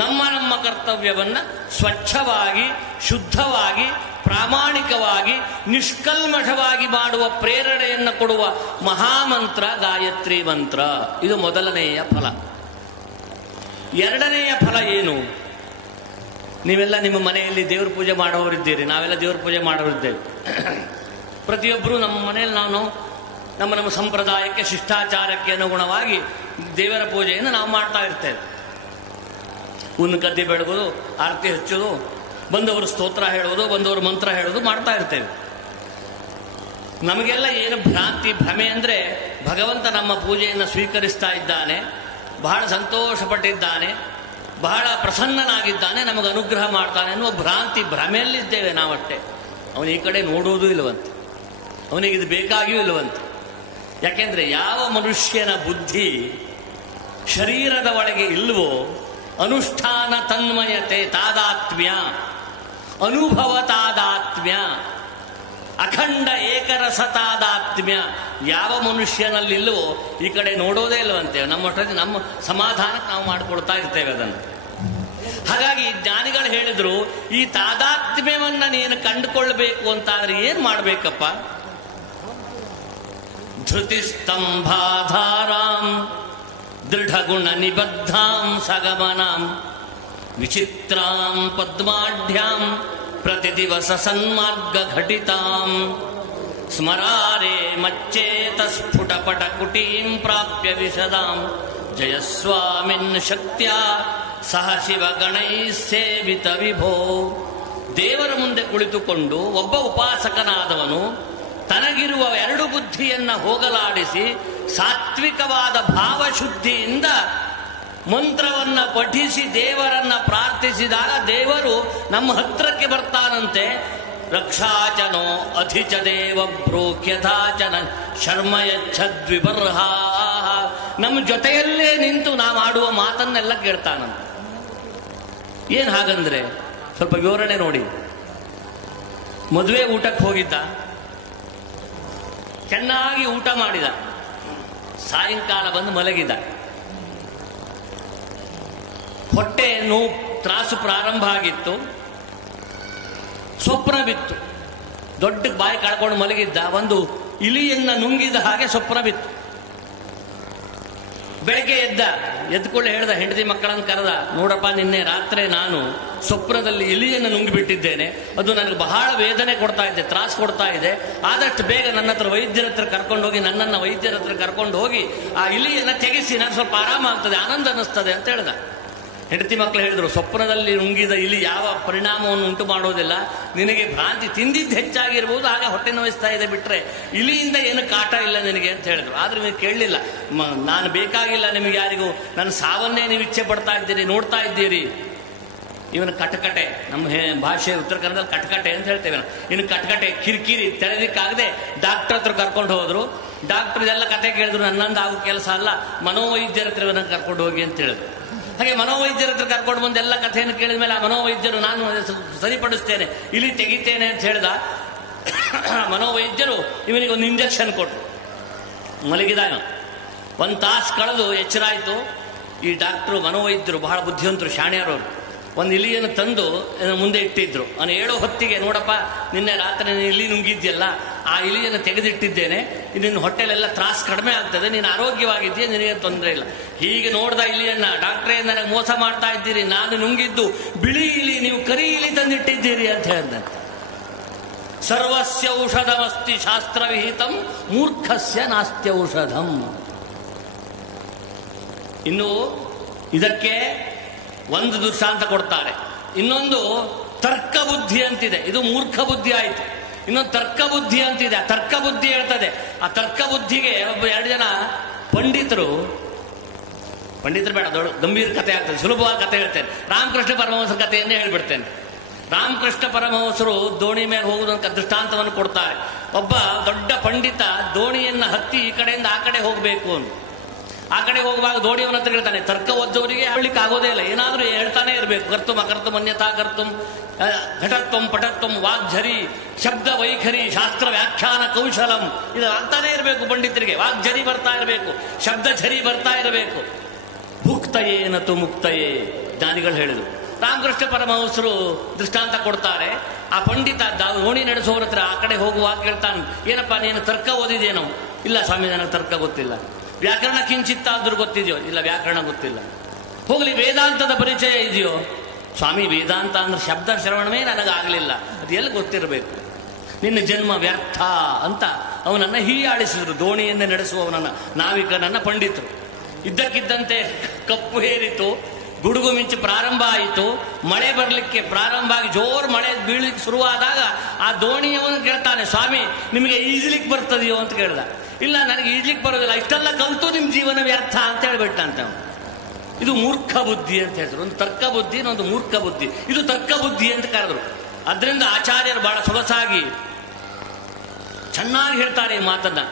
ನಮ್ಮ ಕರ್ತವ್ಯವನ್ನ ಸ್ವಚ್ಛವಾಗಿ, ಶುದ್ಧವಾಗಿ, ಪ್ರಾಮಾಣಿಕವಾಗಿ, ನಿಷ್ಕಲ್ಮಷವಾಗಿ ಮಾಡುವ ಪ್ರೇರಣೆಯನ್ನು ಕೊಡುವ ಮಹಾಮಂತ್ರ ಗಾಯತ್ರಿ ಮಂತ್ರ. ಇದು ಮೊದಲನೆಯ ಫಲ. ಎರಡನೆಯ ಫಲ ಏನು? ನೀವೆಲ್ಲ ನಿಮ್ಮ ಮನೆಯಲ್ಲಿ ದೇವ್ರ ಪೂಜೆ ಮಾಡೋರಿದ್ದೀರಿ, ನಾವೆಲ್ಲ ದೇವ್ರ ಪೂಜೆ ಮಾಡೋರಿದ್ದೇವೆ. ಪ್ರತಿಯೊಬ್ಬರು ನಮ್ಮ ಮನೆಯಲ್ಲಿ ನಮ್ಮ ಸಂಪ್ರದಾಯಕ್ಕೆ ಶಿಷ್ಟಾಚಾರಕ್ಕೆ ಅನುಗುಣವಾಗಿ ದೇವರ ಪೂಜೆಯನ್ನು ನಾವು ಮಾಡ್ತಾ ಇರ್ತೇವೆ. ಹುಣ್ಣು ಕದ್ದಿ ಬೆಳಗೋದು, ಆರತಿ ಹಚ್ಚೋದು, ಬಂದವರು ಸ್ತೋತ್ರ ಹೇಳೋದು, ಬಂದವರು ಮಂತ್ರ ಹೇಳೋದು ಮಾಡ್ತಾ ಇರ್ತೇವೆ. ನಮಗೆಲ್ಲ ಏನು ಭ್ರಮೆ ಅಂದ್ರೆ ಭಗವಂತ ನಮ್ಮ ಪೂಜೆಯನ್ನು ಸ್ವೀಕರಿಸ್ತಾ ಇದ್ದಾನೆ, ಬಹಳ ಸಂತೋಷಪಟ್ಟಿದ್ದಾನೆ, ಬಹಳ ಪ್ರಸನ್ನನಾಗಿದ್ದಾನೆ, ನಮಗೆ ಅನುಗ್ರಹ ಮಾಡ್ತಾನೆ ಅನ್ನುವ ಭ್ರಮೆಯಲ್ಲಿದ್ದೇವೆ ನಾವಷ್ಟೇ. ಅವನು ಈ ಕಡೆ ನೋಡುವುದೂ ಇಲ್ಲವಂತೆ, ಅವನಿಗೆ ಇದು ಬೇಕಾಗಿಯೂ ಇಲ್ಲವಂತೆ. ಯಾಕೆಂದ್ರೆ ಯಾವ ಮನುಷ್ಯನ ಬುದ್ಧಿ ಶರೀರದ ಒಳಗೆ ಇಲ್ವೋ, ಅನುಷ್ಠಾನ ತನ್ಮಯತೆ ತಾದಾತ್ಮ್ಯ, ಅನುಭವತಾದಾತ್ಮ್ಯ, ಅಖಂಡ ಏಕರಸತಾದಾತ್ಮ್ಯ ಯಾವ ಮನುಷ್ಯನಲ್ಲಿಲ್ಲವೋ ಈ ಕಡೆ ನೋಡೋದೇ ಇಲ್ಲವಂತೆ. ನಮ್ಮ ಸಮಾಧಾನಕ್ಕೆ ನಾವು ಮಾಡಿಕೊಡ್ತಾ ಇರ್ತೇವೆ ಅದನ್ನು. ಹಾಗಾಗಿ ಜ್ಞಾನಿಗಳು ಹೇಳಿದ್ರು, ಈ ತಾದಾತ್ಮ್ಯವನ್ನ ನೀನು ಕಂಡುಕೊಳ್ಬೇಕು ಅಂತಾದ್ರೆ ಏನ್ ಮಾಡ್ಬೇಕಪ್ಪ? ಧೃತಿಸ್ತಂಭಾಧಾರಾಂ ದೃಢಗುಣ ನಿಬದ್ಧಾಂ ಸಗಮನಾಂ ವಿಚಿತ್ರಾಂ ಪದ್ಮಾಢ್ಯಾಂ ಪ್ರತಿದಿವಸ ಸನ್ಮಾರ್ಗ ಘಟಿತಾಂ ಸ್ಮರಾರೆ ಮಚ್ಚೇತ ಸ್ಫುಟಪಟ ಕುಟೀಂ ಪ್ರಾಪ್ಯ ವಿಶದಾಂ ಜಯಸ್ವಾಮಿನ್ ಶಕ್ತ್ಯಾ ಸಹ ಶಿವಗಣೈ ಸೇವಿತ ವಿಭೋ. ದೇವರ ಮುಂದೆ ಕುಳಿತುಕೊಂಡು ಒಬ್ಬ ಉಪಾಸಕನಾದವನು ತನಗಿರುವ ಎರಡು ಬುದ್ಧಿಯನ್ನ ಹೋಗಲಾಡಿಸಿ ಸಾತ್ವಿಕವಾದ ಭಾವಶುದ್ಧಿಯಿಂದ ಮಂತ್ರವನ್ನ ಪಠಿಸಿ ದೇವರನ್ನ ಪ್ರಾರ್ಥಿಸಿದಾಗ ದೇವರು ನಮ್ಮ ಹತ್ರಕ್ಕೆ ಬರ್ತಾನಂತೆ. ರಕ್ಷಾಚನೋ ಅಧಿಚ ದೇವ ಬ್ರೋಖ್ಯಥಾಚನ ಶರ್ಮ ಯಚ್ಛದ್ವಿಬರ್ಹ. ನಮ್ಮ ಜೊತೆಯಲ್ಲೇ ನಿಂತು ನಾವು ಆಡುವ ಮಾತನ್ನೆಲ್ಲ ಕೇಳ್ತಾನಂತೆ. ಏನ್ ಹಾಗಂದ್ರೆ ಸ್ವಲ್ಪ ವಿವರಣೆ ನೋಡಿ. ಮದುವೆ ಊಟಕ್ಕೆ ಹೋಗಿದ್ದ, ಚೆನ್ನಾಗಿ ಊಟ ಮಾಡಿದ, ಸಾಯಂಕಾಲ ಬಂದು ಮಲಗಿದ. ಹೊಟ್ಟೆ ನೋವು ತ್ರಾಸು ಪ್ರಾರಂಭ ಆಗಿತ್ತು, ಸ್ವಪ್ನ ಬಿತ್ತು. ದೊಡ್ಡ ಬಾಯಿ ಕಳ್ಕೊಂಡು ಮಲಗಿದ್ದ, ಒಂದು ಇಲಿಯನ್ನ ನುಂಗಿದ ಹಾಗೆ ಸ್ವಪ್ನ ಬಿತ್ತು. ಬೆಳಗ್ಗೆ ಎದ್ದುಕೊಳ್ಳೆ ಹೇಳ್ದ, ಹೆಂಡತಿ ಮಕ್ಕಳನ್ನು ಕರೆದ, ನೋಡಪ್ಪ ನಿನ್ನೆ ರಾತ್ರಿ ನಾನು ಸ್ವಪ್ನದಲ್ಲಿ ಇಲಿಯನ್ನು ನುಂಗಿಬಿಟ್ಟಿದ್ದೇನೆ, ಅದು ನನಗೆ ಬಹಳ ವೇದನೆ ಕೊಡ್ತಾ ಇದೆ, ತ್ರಾಸು ಕೊಡ್ತಾ ಇದೆ, ಆದಷ್ಟು ಬೇಗ ನನ್ನ ಹತ್ರ ವೈದ್ಯರ ಹತ್ರ ಕರ್ಕೊಂಡು ಹೋಗಿ, ನನ್ನನ್ನು ವೈದ್ಯರ ಹತ್ರ ಕರ್ಕೊಂಡು ಹೋಗಿ ಆ ಇಲಿಯನ್ನು ತೆಗೆಸಿ ನನಗೆ ಸ್ವಲ್ಪ ಆರಾಮ ಆಗ್ತದೆ, ಆನಂದ ಅನ್ನಿಸ್ತದೆ ಅಂತ ಹೇಳ್ದ. ಹೆಂಡತಿ ಮಕ್ಕಳು ಹೇಳಿದ್ರು, ಸ್ವಪ್ನದಲ್ಲಿ ನುಂಗಿದ ಇಲಿ ಯಾವ ಪರಿಣಾಮವನ್ನು ಉಂಟು ಮಾಡೋದಿಲ್ಲ, ನಿನಗೆ ಭ್ರಾಂತಿ, ತಿಂದಿದ್ದು ಹೆಚ್ಚಾಗಿರ್ಬೋದು, ಆಗ ಹೊಟ್ಟೆ ನೋಯಿಸ್ತಾ ಇದೆ, ಬಿಟ್ರೆ ಇಲಿಯಿಂದ ಏನು ಕಾಟ ಇಲ್ಲ ನಿನಗೆ ಅಂತ ಹೇಳಿದ್ರು. ಆದ್ರೆ ನೀವು ಕೇಳಲಿಲ್ಲ, ನಾನು ಬೇಕಾಗಿಲ್ಲ ನಿಮಗೆ ಯಾರಿಗೂ, ನನ್ನ ಸಾವನ್ನೇ ನೀವು ಇಚ್ಛೆ ಪಡ್ತಾ ಇದ್ದೀರಿ, ನೋಡ್ತಾ ಇದ್ದೀರಿ. ಇವನ ಕಟಕಟೆ, ನಮ್ಮ ಭಾಷೆ ಉತ್ತರ ಕನ್ನಡದಲ್ಲಿ ಕಟಕಟೆ ಅಂತ ಹೇಳ್ತೇವೆ ನಾವು. ಇನ್ನು ಕಟಕಟೆ ಕಿರಿಕಿರಿ ತೆರೆದಿಕ್ಕಾಗದೆ ಡಾಕ್ಟರ್ ಹತ್ರ ಕರ್ಕೊಂಡು ಹೋದ್ರು. ಡಾಕ್ಟರ್ ಇದೆಲ್ಲ ಕತೆ ಕೇಳಿದ್ರು, ನನ್ನಂದು ಆಗೋ ಕೆಲಸ ಅಲ್ಲ, ಮನೋವೈದ್ಯರ ಹತ್ರ ಇವನನ್ನು ಕರ್ಕೊಂಡು ಹೋಗಿ ಅಂತ ಹೇಳಿದ್ರು. ಹಾಗೆ ಮನೋವೈದ್ಯರ ಹತ್ರ ಕರ್ಕೊಂಡು ಬಂದು ಎಲ್ಲ ಕಥೆಯನ್ನು ಕೇಳಿದ ಮೇಲೆ ಆ ಮನೋವೈದ್ಯರು, ನಾನು ಸರಿಪಡಿಸ್ತೇನೆ, ಇಲ್ಲಿ ತೆಗಿತೇನೆ ಅಂತ ಹೇಳ್ದ. ಮನೋವೈದ್ಯರು ಇವನಿಗೆ ಒಂದು ಇಂಜೆಕ್ಷನ್ ಕೊಟ್ಟರು. ಮಲಗಿದಾಗ 1 ತಾಸು ಕಳೆದು ಎಚ್ಚರ ಆಯಿತು. ಈ ಡಾಕ್ಟ್ರು ಮನೋವೈದ್ಯರು ಬಹಳ ಬುದ್ಧಿವಂತರು, ಶಾಣ್ಯರವರು. ಒಂದು ಇಲಿಯನ್ನು ತಂದು ಮುಂದೆ ಇಟ್ಟಿದ್ರು. ನಾನು ಹೇಳೋ ಹೊತ್ತಿಗೆ, ನೋಡಪ್ಪ ನಿನ್ನೆ ರಾತ್ರಿ ನೀನು ಇಲಿ ನುಂಗಿದ್ಯಲ್ಲ, ಆ ಇಲಿಯನ್ನು ತೆಗೆದಿಟ್ಟಿದ್ದೇನೆ, ನಿನ್ನ ಹೊಟ್ಟೆಲೆಲ್ಲ ತ್ರಾಸು ಕಡಿಮೆ ಆಗ್ತದೆ, ನೀನು ಆರೋಗ್ಯವಾಗಿದ್ದೀಯ, ನಿನಗೆ ತೊಂದರೆ ಇಲ್ಲ. ಹೀಗೆ ನೋಡ್ದ ಇಲಿಯನ್ನ, ಡಾಕ್ಟ್ರೇ ನನಗೆ ಮೋಸ ಮಾಡ್ತಾ ಇದ್ದೀರಿ, ನಾನು ನುಂಗಿದ್ದು ಬಿಳಿ ಇಲಿ, ನೀವು ಕರಿ ಇಲಿ ತಂದಿಟ್ಟಿದ್ದೀರಿ ಅಂತ ಹೇಳ್ದೆ. ಸರ್ವಸ್ಯ ಔಷಧಮಸ್ತಿ ಶಾಸ್ತ್ರವಿಹಿತಂ ಮೂರ್ಖಸ್ಯ ನಾಸ್ತ್ಯೌಷಧಂ. ಇನ್ನು ಇದಕ್ಕೆ ಒಂದು ದೃಷ್ಟಾಂತ ಕೊಡ್ತಾರೆ. ಇನ್ನೊಂದು ತರ್ಕ ಬುದ್ಧಿ ಅಂತಿದೆ, ಇದು ಮೂರ್ಖ ಬುದ್ಧಿ ಆಯಿತು. ಇನ್ನೊಂದು ತರ್ಕ ಬುದ್ಧಿ ಅಂತಿದೆ, ಆ ತರ್ಕ ಬುದ್ಧಿ ಹೇಳ್ತದೆ. ಆ ತರ್ಕ ಬುದ್ಧಿಗೆ ಒಬ್ಬ 2 ಜನ ಪಂಡಿತರು ಬೇಡ, ದೊಡ್ಡ ಗಂಭೀರ ಕಥೆ ಆಗ್ತದೆ, ಸುಲಭವಾದ ಕಥೆ ಹೇಳ್ತೇನೆ. ರಾಮಕೃಷ್ಣ ಪರಮಹಂಸರ ಕಥೆಯನ್ನೇ ಹೇಳ್ಬಿಡ್ತೇನೆ. ರಾಮಕೃಷ್ಣ ಪರಮಹಂಸರು ದೋಣಿ ಮೇಲೆ ಹೋಗುವುದಂತ ದೃಷ್ಟಾಂತವನ್ನು ಕೊಡ್ತಾರೆ. ಒಬ್ಬ ದೊಡ್ಡ ಪಂಡಿತ ದೋಣಿಯನ್ನು ಹತ್ತಿ ಈ ಕಡೆಯಿಂದ ಆ ಕಡೆ ಹೋಗಬೇಕು ಅಂತ. ಆ ಕಡೆ ಹೋಗುವಾಗ ದೋಣಿಯವನ ಹತ್ರ ಹೇಳ್ತಾನೆ, ತರ್ಕ ಓದ್ದವರಿಗೆ ಹೇಳಲಿಕ್ಕೆ ಆಗೋದೇ ಇಲ್ಲ, ಏನಾದ್ರೂ ಹೇಳ್ತಾನೆ ಇರಬೇಕು. ಕರ್ತುಂ ಅಕರ್ತುಂ ಅನ್ಯಥಾ ಕರ್ತುಂ, ಘಟತ್ವಂ ಪಟತ್ವಂ ವಾಗ್ಝರಿ ಶಬ್ದ ವೈಖರಿ ಶಾಸ್ತ್ರ ವ್ಯಾಖ್ಯಾನ ಕೌಶಲಂ, ಇದು ಅಂತಾನೆ ಇರಬೇಕು ಪಂಡಿತರಿಗೆ. ವಾಗ್ಝರಿ ಬರ್ತಾ ಇರಬೇಕು, ಶಬ್ದ ಝರಿ ಬರ್ತಾ ಇರಬೇಕು. ಭುಕ್ತಯೇ ನತು ಮುಕ್ತಯೇ ಜ್ಞಾನಿಗಳು ಹೇಳಿದರು. ರಾಮಕೃಷ್ಣ ಪರಮಹಂಸರು ದೃಷ್ಟಾಂತ ಕೊಡ್ತಾರೆ. ಆ ಪಂಡಿತ ದೋಣಿ ನಡೆಸೋರ ಹತ್ರ ಆ ಕಡೆ ಹೋಗುವಾಗ ಕೇಳ್ತಾನೆ, ಏನಪ್ಪ ನೀನು ತರ್ಕ ಓದಿದೇನೋ? ಇಲ್ಲ ಸ್ವಾಮಿ, ನನಗೆ ತರ್ಕ ಗೊತ್ತಿಲ್ಲ. ವ್ಯಾಕರಣ ಕಿಂಚಿತ್ತಾದ್ರೂ ಗೊತ್ತಿದೆಯೋ? ಇಲ್ಲ, ವ್ಯಾಕರಣ ಗೊತ್ತಿಲ್ಲ. ಹೋಗ್ಲಿ, ವೇದಾಂತದ ಪರಿಚಯ ಇದೆಯೋ? ಸ್ವಾಮಿ, ವೇದಾಂತ ಅಂದ್ರೆ ಶಬ್ದ ಶ್ರವಣವೇ ನನಗಾಗಲಿಲ್ಲ, ಅದು ಎಲ್ಲಿ ಗೊತ್ತಿರಬೇಕು? ನಿನ್ನ ಜನ್ಮ ವ್ಯರ್ಥ ಅಂತ ಅವನನ್ನು ಹೀಯಾಳಿಸಿದ್ರು. ದೋಣಿಯನ್ನೇ ನಡೆಸುವವನನ್ನ, ನಾವಿಕನನ್ನ ಪಂಡಿತರು. ಇದ್ದಕ್ಕಿದ್ದಂತೆ ಕಪ್ಪು ಹೇರಿತು, ಗುಡುಗು ಮಿಂಚು ಪ್ರಾರಂಭ ಆಯಿತು, ಮಳೆ ಬರಲಿಕ್ಕೆ ಪ್ರಾರಂಭ ಆಗಿ ಜೋರು ಮಳೆ ಬೀಳಲಿಕ್ಕೆ ಶುರುವಾದಾಗ ಆ ದೋಣಿಯವನು ಕೇಳ್ತಾನೆ, ಸ್ವಾಮಿ ನಿಮಗೆ ಈಜ್ಲಿಕ್ಕೆ ಬರ್ತದೆಯೋ ಅಂತ ಕೇಳ್ದ. ಇಲ್ಲ, ನನಗೆ ಈಜ್ಲಿಕ್ಕೆ ಬರೋದಿಲ್ಲ, ಇಷ್ಟೆಲ್ಲ ಕಲ್ತು ನಿಮ್ಮ ಜೀವನ ವ್ಯರ್ಥ ಅಂತ ಹೇಳ್ಬಿಟ್ಟಂತ. ಇದು ಮೂರ್ಖ ಬುದ್ಧಿ ಅಂತ ಹೇಳಿದ್ರು. ಒಂದು ತರ್ಕ ಬುದ್ಧಿ, ಇನ್ನೊಂದು ಮೂರ್ಖ ಬುದ್ಧಿ. ಇದು ತರ್ಕ ಬುದ್ಧಿ ಅಂತ ಕರೆದ್ರು. ಅದರಿಂದ ಆಚಾರ್ಯರು ಬಹಳ ಸೊಗಸಾಗಿ ಚೆನ್ನಾಗಿ ಹೇಳ್ತಾರೆ ಈ ಮಾತನ್ನ.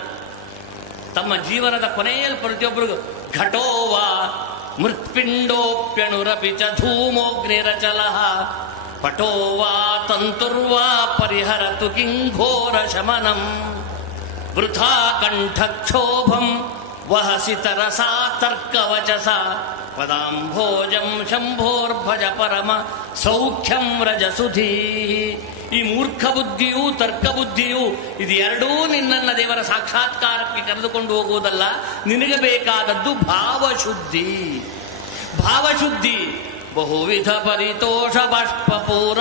ತಮ್ಮ ಜೀವನದ ಕೊನೆಯಲ್ಲಿ ಪ್ರತಿಯೊಬ್ಬರಿಗೂ ಘಟೋವಾ ಮೃತ್ಪಿಂಡೋಪ್ಯಣುರಪಿ ಚ ಧೂಮೋಗ್ನಿರಚಲಃ ಪಟೋ ವಾ ತಂತುರ್ವಾ ಪರಿಹರತು ಕಿಂಘೋರ ಶಮನಂ ವೃಥಾ ಕಂಠಕ್ಷೋಭಂ ವಹಸಿ ತರಸಾ ತರ್ಕವಚಸ ಪದಾಂಭೋಜಂ ಶಂಭೋರ್ಭಜ ಪರಮ ಸೌಖ್ಯಂ ರಜಸುಧೀ. ಈ ಮೂರ್ಖ ಬುದ್ಧಿಯೂ ತರ್ಕ ಬುದ್ಧಿಯೂ ಇದು ಎರಡೂ ನಿನ್ನನ್ನ ದೇವರ ಸಾಕ್ಷಾತ್ಕಾರಕ್ಕೆ ಕರೆದುಕೊಂಡು ಹೋಗುವುದಲ್ಲ. ನಿನಗೆ ಬೇಕಾದದ್ದು ಭಾವಶುದ್ಧಿ. ಭಾವಶುದ್ಧಿ ಬಹುವಿಧ ಪರಿತೋಷ ಬಾಷ್ಪಪೂರ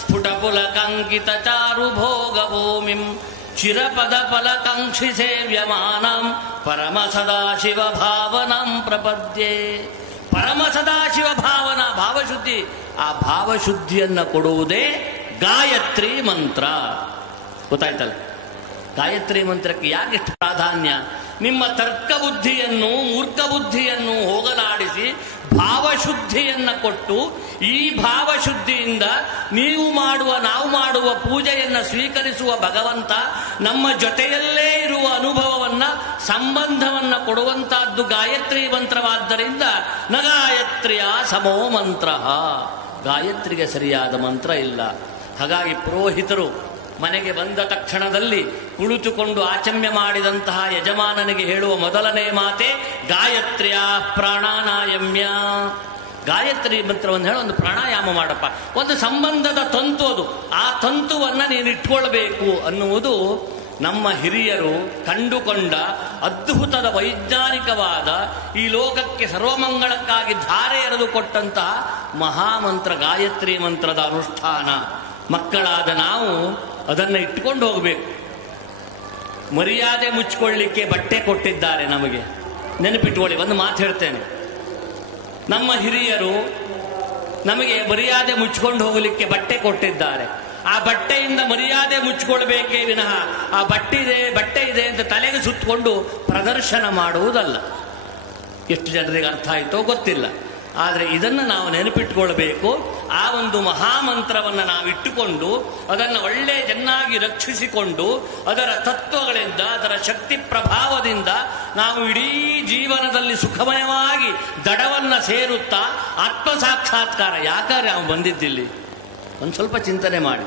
ಸ್ಫುಟ ಪುಲಕಂಕಿತ ಚಾರು ಭೋಗ ಭೂಮಿಂ ಚಿರಪದ ಫಲಕಾಂಕ್ಷಿ ಸೇವ್ಯಮಾನಂ ಪರಮ ಸದಾಶಿವ ಭಾವನಂ ಪ್ರಪದ್ಯೆ. ಪರಮ ಸದಾಶಿವ ಭಾವನಾ ಭಾವಶುದ್ಧಿ. ಆ ಭಾವಶುದ್ಧಿಯನ್ನು ಕೊಡುವುದೇ ಗಾಯತ್ರಿ ಮಂತ್ರ. ಗೊತ್ತಾಯ್ತಲ್ಲ, ಗಾಯತ್ರಿ ಮಂತ್ರಕ್ಕೆ ಯಾಕೆಷ್ಟು ಪ್ರಾಧಾನ್ಯ? ನಿಮ್ಮ ತರ್ಕ ಬುದ್ಧಿಯನ್ನು ಮೂರ್ಖ ಬುದ್ಧಿಯನ್ನು ಹೋಗಲಾಡಿಸಿ ಭಾವಶುದ್ಧಿಯನ್ನು ಕೊಟ್ಟು, ಈ ಭಾವಶುದ್ಧಿಯಿಂದ ನಾವು ಮಾಡುವ ಪೂಜೆಯನ್ನು ಸ್ವೀಕರಿಸುವ ಭಗವಂತ ನಮ್ಮ ಜೊತೆಯಲ್ಲೇ ಇರುವ ಅನುಭವವನ್ನ ಸಂಬಂಧವನ್ನ ಕೊಡುವಂತಹದ್ದು ಗಾಯತ್ರಿ ಮಂತ್ರವಾದ್ದರಿಂದ ನ ಗಾಯತ್ರಿಯ ಸಮೋ ಮಂತ್ರ. ಗಾಯತ್ರಿಗೆ ಸರಿಯಾದ ಮಂತ್ರ ಇಲ್ಲ. ಹಾಗಾಗಿ ಪುರೋಹಿತರು ಮನೆಗೆ ಬಂದ ತಕ್ಷಣದಲ್ಲಿ ಕುಳಿತುಕೊಂಡು ಆಚಮ್ಯ ಮಾಡಿದಂತಹ ಯಜಮಾನನಿಗೆ ಹೇಳುವ ಮೊದಲನೇ ಮಾತೆ ಗಾಯತ್ರಿಯ ಪ್ರಾಣಾನಾಯಮ್ಯ. ಗಾಯತ್ರಿ ಮಂತ್ರವನ್ನು ಹೇಳಿ ಒಂದು ಪ್ರಾಣಾಯಾಮ ಮಾಡಪ್ಪ. ಒಂದು ಸಂಬಂಧದ ತಂತು ಅದು. ಆ ತಂತುವನ್ನು ನೀನು ಇಟ್ಕೊಳ್ಬೇಕು ಅನ್ನುವುದು ನಮ್ಮ ಹಿರಿಯರು ಕಂಡುಕೊಂಡ ಅದ್ಭುತದ ವೈಜ್ಞಾನಿಕವಾದ, ಈ ಲೋಕಕ್ಕೆ ಸರ್ವಮಂಗಳಕ್ಕಾಗಿ ಧಾರೆ ಎರೆದು ಕೊಟ್ಟಂತಹ ಮಹಾಮಂತ್ರ ಗಾಯತ್ರಿ ಮಂತ್ರದ ಅನುಷ್ಠಾನ. ಮಕ್ಕಳಾದ ನಾವು ಅದನ್ನು ಇಟ್ಕೊಂಡು ಹೋಗಬೇಕು. ಮರ್ಯಾದೆ ಮುಚ್ಚಿಕೊಳ್ಳಿಕ್ಕೆ ಬಟ್ಟೆ ಕೊಟ್ಟಿದ್ದಾರೆ ನಮಗೆ. ನೆನಪಿಟ್ಕೊಳ್ಳಿ, ಒಂದು ಮಾತು ಹೇಳ್ತೇನೆ. ನಮ್ಮ ಹಿರಿಯರು ನಮಗೆ ಮರ್ಯಾದೆ ಮುಚ್ಚಿಕೊಂಡು ಹೋಗಲಿಕ್ಕೆ ಬಟ್ಟೆ ಕೊಟ್ಟಿದ್ದಾರೆ. ಆ ಬಟ್ಟೆಯಿಂದ ಮರ್ಯಾದೆ ಮುಚ್ಚಿಕೊಳ್ಬೇಕೇ ವಿನಃ ಆ ಬಟ್ಟೆ ಇದೆ ಅಂತ ತಲೆಗೆ ಸುತ್ತಕೊಂಡು ಪ್ರದರ್ಶನ ಮಾಡುವುದಲ್ಲ. ಎಷ್ಟು ಜನರಿಗೆ ಅರ್ಥ ಆಯಿತೋ ಗೊತ್ತಿಲ್ಲ. ಆದರೆ ಇದನ್ನು ನಾವು ನೆನಪಿಟ್ಕೊಳ್ಬೇಕು. ಆ ಒಂದು ಮಹಾಮಂತ್ರವನ್ನು ನಾವು ಇಟ್ಟುಕೊಂಡು ಅದನ್ನು ಒಳ್ಳೆ ಚೆನ್ನಾಗಿ ರಕ್ಷಿಸಿಕೊಂಡು ಅದರ ತತ್ವಗಳಿಂದ, ಅದರ ಶಕ್ತಿ ಪ್ರಭಾವದಿಂದ ನಾವು ಇಡೀ ಜೀವನದಲ್ಲಿ ಸುಖಮಯವಾಗಿ ದಡವನ್ನು ಸೇರುತ್ತಾ ಆತ್ಮ ಸಾಕ್ಷಾತ್ಕಾರ. ಯಾಕಾದ್ರೆ ನಾವು ಬಂದಿದ್ದಿಲ್ಲಿ ಒಂದು ಸ್ವಲ್ಪ ಚಿಂತನೆ ಮಾಡಿ.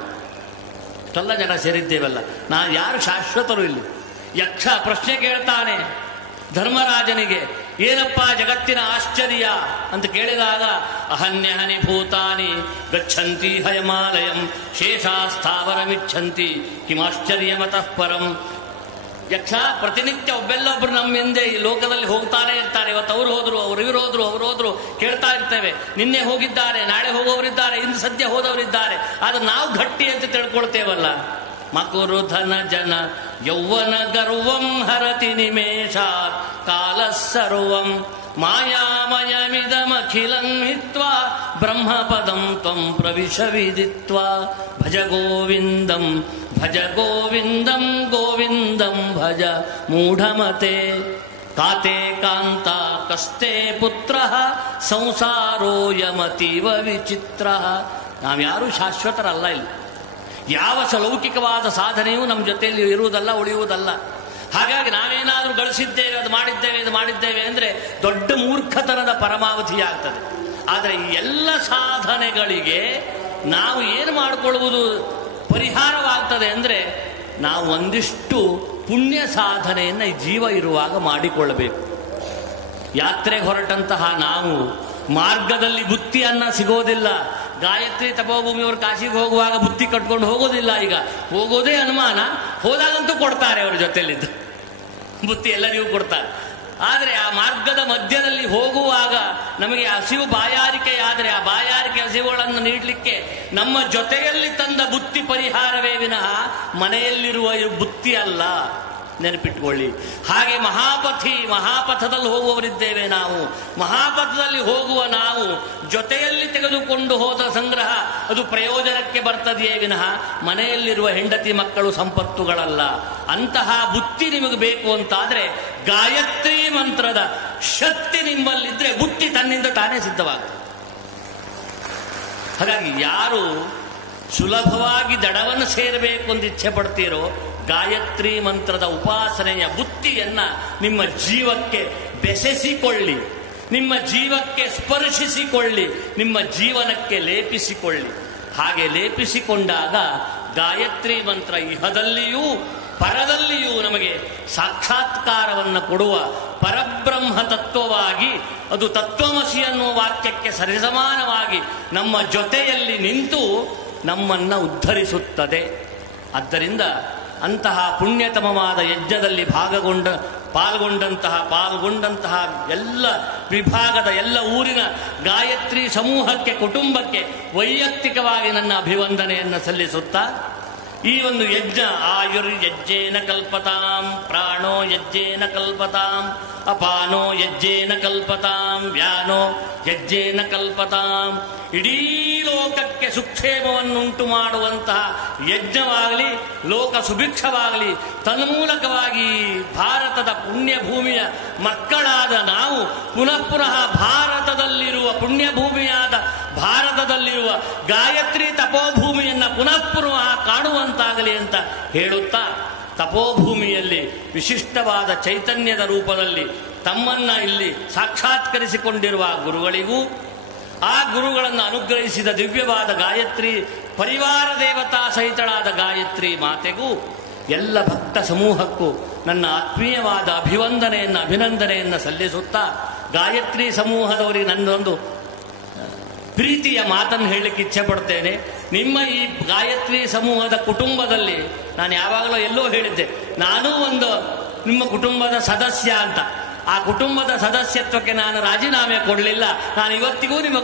ಇಷ್ಟೆಲ್ಲ ಜನ ಸೇರಿದ್ದೇವಲ್ಲ, ಯಾರು ಶಾಶ್ವತರು ಇಲ್ಲಿ? ಯಕ್ಷ ಪ್ರಶ್ನೆ ಕೇಳ್ತಾನೆ ಧರ್ಮರಾಜನಿಗೆ, ಏನಪ್ಪಾ ಜಗತ್ತಿನ ಆಶ್ಚರ್ಯ ಅಂತ ಕೇಳಿದಾಗ, ಅಹನ್ಯಹನಿ ಭೂತಾನಿ ಗಚ್ಚಂತಿ ಹಯಮಾಲಯಂ ಶೇಷಾಸ್ಥಾವರಮಿಚ್ಛಂತಿ ಕಿಮಾಶ್ಚರ್ಯಮತಃ ಪರಂ. ಯಕ್ಷ ಪ್ರತಿನಿತ್ಯ ಒಬ್ಬೆಲ್ಲೊಬ್ರು ನಮ್ಮ ಹಿಂದೆ ಈ ಲೋಕದಲ್ಲಿ ಹೋಗ್ತಾನೆ ಇರ್ತಾರೆ. ಇವತ್ತು ಅವ್ರು ಹೋದ್ರು, ಇವರು ಹೋದ್ರು ಕೇಳ್ತಾ ಇರ್ತೇವೆ. ನಿನ್ನೆ ಹೋಗಿದ್ದಾರೆ, ನಾಳೆ ಹೋಗೋರಿದ್ದಾರೆ, ಇಂದು ಸದ್ಯ ಹೋದವರಿದ್ದಾರೆ. ಆದ್ರೆ ನಾವು ಗಟ್ಟಿ ಅಂತ ತಿಳ್ಕೊಳ್ತೇವಲ್ಲ. ಮಕುರು ಧನ ಜನ ಯೌವನ ಗರ್ವಂ ಹರತಿ ನಿಮೇಷಾತ್ ಕಾಲ ಸರ್ವಂ ಮಾಯಾಮಯಮಿದಮಖಿಲಂ ಹಿತ್ವಾ ಬ್ರಹ್ಮಪದಂ ತ್ವಂ ಪ್ರವಿಶ ವಿದಿತ್ವಾ ಭಜ ಗೋವಿಂದಂ ಗೋವಿಂದಂ ಭಜ ಮೂಢಮತೆ. ಕಾತೆ ಕಾಂತ ಕಸ್ತೆ ಪುತ್ರ ಸಂಸಾರೋಯಮತೀವ ವಿಚಿತ್ರ. ನಾವ್ಯಾರೂ ಶಾಶ್ವತರಲ್ಲ. ಇಲ್ಲಿ ಯಾವ ಲೌಕಿಕವಾದ ಸಾಧನೆಯೂ ನಮ್ಮ ಜೊತೆಯಲ್ಲಿ ಇರುವುದಲ್ಲ, ಉಳಿಯುವುದಲ್ಲ. ಹಾಗಾಗಿ ನಾವೇನಾದರೂ ಗಳಿಸಿದ್ದೇವೆ, ಇದು ಮಾಡಿದ್ದೇವೆ ಅಂದರೆ ದೊಡ್ಡ ಮೂರ್ಖತನದ ಪರಮಾವಧಿಯಾಗ್ತದೆ. ಆದರೆ ಈ ಎಲ್ಲ ಸಾಧನೆಗಳಿಗೆ ನಾವು ಏನು ಮಾಡಿಕೊಳ್ಳುವುದು ಪರಿಹಾರವಾಗ್ತದೆ ಅಂದರೆ, ನಾವು ಒಂದಿಷ್ಟು ಪುಣ್ಯ ಸಾಧನೆಯನ್ನು ಈ ಜೀವ ಇರುವಾಗ ಮಾಡಿಕೊಳ್ಳಬೇಕು. ಯಾತ್ರೆಗೆ ಹೊರಟಂತಹ ನಾವು ಮಾರ್ಗದಲ್ಲಿ ಬುತ್ತಿಯನ್ನ ಸಿಗೋದಿಲ್ಲ. ಗಾಯತ್ರಿ ತಪೋಭೂಮಿಯವರು ಕಾಶಿಗೆ ಹೋಗುವಾಗ ಬುತ್ತಿ ಕಟ್ಕೊಂಡು ಹೋಗೋದಿಲ್ಲ. ಈಗ ಹೋಗೋದೇ ಅನುಮಾನ. ಹೋದಾಗಂತೂ ಕೊಡ್ತಾರೆ, ಅವರ ಜೊತೆಯಲ್ಲಿದ್ದು ಬುತ್ತಿ ಎಲ್ಲರಿಗೂ ಕೊಡ್ತಾರೆ. ಆದರೆ ಆ ಮಾರ್ಗದ ಮಧ್ಯದಲ್ಲಿ ಹೋಗುವಾಗ ನಮಗೆ ಹಸಿವು ಬಾಯಾರಿಕೆಯಾದರೆ ಆ ಬಾಯಾರಿಕೆ ಹಸಿವುಗಳನ್ನು ನೀಡಲಿಕ್ಕೆ ನಮ್ಮ ಜೊತೆಯಲ್ಲಿ ತಂದ ಬುತ್ತಿ ಪರಿಹಾರವೇ ವಿನಃ ಮನೆಯಲ್ಲಿರುವ ಬುತ್ತಿ ಅಲ್ಲ. ನೆನಪಿಟ್ಕೊಳ್ಳಿ. ಹಾಗೆ ಮಹಾಪಥದಲ್ಲಿ ಹೋಗುವವರಿದ್ದೇವೆ ನಾವು. ಮಹಾಪಥದಲ್ಲಿ ಹೋಗುವ ನಾವು ಜೊತೆಯಲ್ಲಿ ತೆಗೆದುಕೊಂಡು ಹೋದ ಸಂಗ್ರಹ ಅದು ಪ್ರಯೋಜನಕ್ಕೆ ಬರ್ತದೆಯೇ ವಿನಃ ಮನೆಯಲ್ಲಿರುವ ಹೆಂಡತಿ ಮಕ್ಕಳು ಸಂಪತ್ತುಗಳಲ್ಲ. ಅಂತಹ ಬುತ್ತಿ ನಿಮಗೆ ಬೇಕು ಅಂತಾದ್ರೆ ಗಾಯತ್ರಿ ಮಂತ್ರದ ಶಕ್ತಿ ನಿಮ್ಮಲ್ಲಿದ್ರೆ ಬುತ್ತಿ ತನ್ನಿಂದ ತಾನೇ ಸಿದ್ಧವಾಗ್ತದೆ. ಹಾಗಾಗಿ ಯಾರು ಸುಲಭವಾಗಿ ದಡವನ್ನು ಸೇರಬೇಕು ಅಂತ ಇಚ್ಛೆ ಪಡ್ತೀರೋ, ಗಾಯತ್ರಿ ಮಂತ್ರದ ಉಪಾಸನೆಯ ಬುತ್ತಿಯನ್ನ ನಿಮ್ಮ ಜೀವಕ್ಕೆ ಬೆಸೆಸಿಕೊಳ್ಳಿ, ನಿಮ್ಮ ಜೀವಕ್ಕೆ ಸ್ಪರ್ಶಿಸಿಕೊಳ್ಳಿ, ನಿಮ್ಮ ಜೀವನಕ್ಕೆ ಲೇಪಿಸಿಕೊಳ್ಳಿ. ಹಾಗೆ ಲೇಪಿಸಿಕೊಂಡಾಗ ಗಾಯತ್ರಿ ಮಂತ್ರ ಇಹದಲ್ಲಿಯೂ ಪರದಲ್ಲಿಯೂ ನಮಗೆ ಸಾಕ್ಷಾತ್ಕಾರವನ್ನು ಕೊಡುವ ಪರಬ್ರಹ್ಮ ತತ್ವವಾಗಿ, ಅದು ತತ್ವಮಸಿ ಅನ್ನುವ ವಾಕ್ಯಕ್ಕೆ ಸರಿಸಮಾನವಾಗಿ ನಮ್ಮ ಜೊತೆಯಲ್ಲಿ ನಿಂತು ನಮ್ಮನ್ನು ಉದ್ಧರಿಸುತ್ತದೆ. ಆದ್ದರಿಂದ ಅಂತಹ ಪುಣ್ಯತಮವಾದ ಯಜ್ಞದಲ್ಲಿ ಪಾಲ್ಗೊಂಡಂತಹ ಎಲ್ಲ ವಿಭಾಗದ ಎಲ್ಲ ಊರಿನ ಗಾಯತ್ರಿ ಸಮೂಹಕ್ಕೆ, ಕುಟುಂಬಕ್ಕೆ ವೈಯಕ್ತಿಕವಾಗಿ ನನ್ನ ಅಭಿವಂದನೆಯನ್ನು ಸಲ್ಲಿಸುತ್ತಾ, ಈ ಒಂದು ಯಜ್ಞ ಆಯುರ್ಯಜ್ಞೇನ ಕಲ್ಪತಾಂ, ಪ್ರಾಣೋ ಯಜ್ಞೇನ ಕಲ್ಪತಾಂ, ಅಪಾನೋ ಯಜ್ಞೇನ ಕಲ್ಪತಾಂ, ವ್ಯಾನೋ ಯಜ್ಞೇನ ಕಲ್ಪತಾಂ, ಇಡೀ ಲೋಕಕ್ಕೆ ಸುಕ್ಷೇಮವನ್ನುಂಟು ಮಾಡುವಂತಹ ಯಜ್ಞವಾಗಲಿ, ಲೋಕ ಸುಭಿಕ್ಷವಾಗಲಿ, ತನ್ಮೂಲಕವಾಗಿ ಭಾರತದ ಪುಣ್ಯಭೂಮಿಯ ಮಕ್ಕಳಾದ ನಾವು ಪುನಃ ಭಾರತದಲ್ಲಿರುವ ಪುಣ್ಯಭೂಮಿಯಾದ ಭಾರತದಲ್ಲಿರುವ ಗಾಯತ್ರಿ ತಪೋಭೂಮಿಯನ್ನು ಪುನಃ ಕಾಣುವಂತಾಗಲಿ ಅಂತ ಹೇಳುತ್ತಾ, ತಪೋಭೂಮಿಯಲ್ಲಿ ವಿಶಿಷ್ಟವಾದ ಚೈತನ್ಯದ ರೂಪದಲ್ಲಿ ತಮ್ಮನ್ನ ಇಲ್ಲಿ ಸಾಕ್ಷಾತ್ಕರಿಸಿಕೊಂಡಿರುವ ಗುರುಗಳಿಗೂ, ಆ ಗುರುಗಳನ್ನು ಅನುಗ್ರಹಿಸಿದ ದಿವ್ಯವಾದ ಗಾಯತ್ರಿ ಪರಿವಾರ ದೇವತಾ ಸಹಿತಳಾದ ಗಾಯತ್ರಿ ಮಾತೆಗೂ, ಎಲ್ಲ ಭಕ್ತ ಸಮೂಹಕ್ಕೂ ನನ್ನ ಆತ್ಮೀಯವಾದ ಅಭಿನಂದನೆಯನ್ನು ಸಲ್ಲಿಸುತ್ತಾ, ಗಾಯತ್ರಿ ಸಮೂಹದವರಿಗೆ ನನ್ನೊಂದು ಪ್ರೀತಿಯ ಮಾತನ್ನು ಹೇಳಲಿಕ್ಕೆ ಇಚ್ಛೆ ಪಡ್ತೇನೆ. ನಿಮ್ಮ ಈ ಗಾಯತ್ರಿ ಸಮೂಹದ ಕುಟುಂಬದಲ್ಲಿ ನಾನು ಯಾವಾಗಲೂ ಎಲ್ಲೋ ಹೇಳಿದ್ದೆ, ನಾನೂ ಒಂದು ನಿಮ್ಮ ಕುಟುಂಬದ ಸದಸ್ಯ ಅಂತ. ಆ ಕುಟುಂಬದ ಸದಸ್ಯತ್ವಕ್ಕೆ ನಾನು ರಾಜೀನಾಮೆ ಕೊಡಲಿಲ್ಲ. ನಾನು ಇವತ್ತಿಗೂ ನಿಮ್ಮ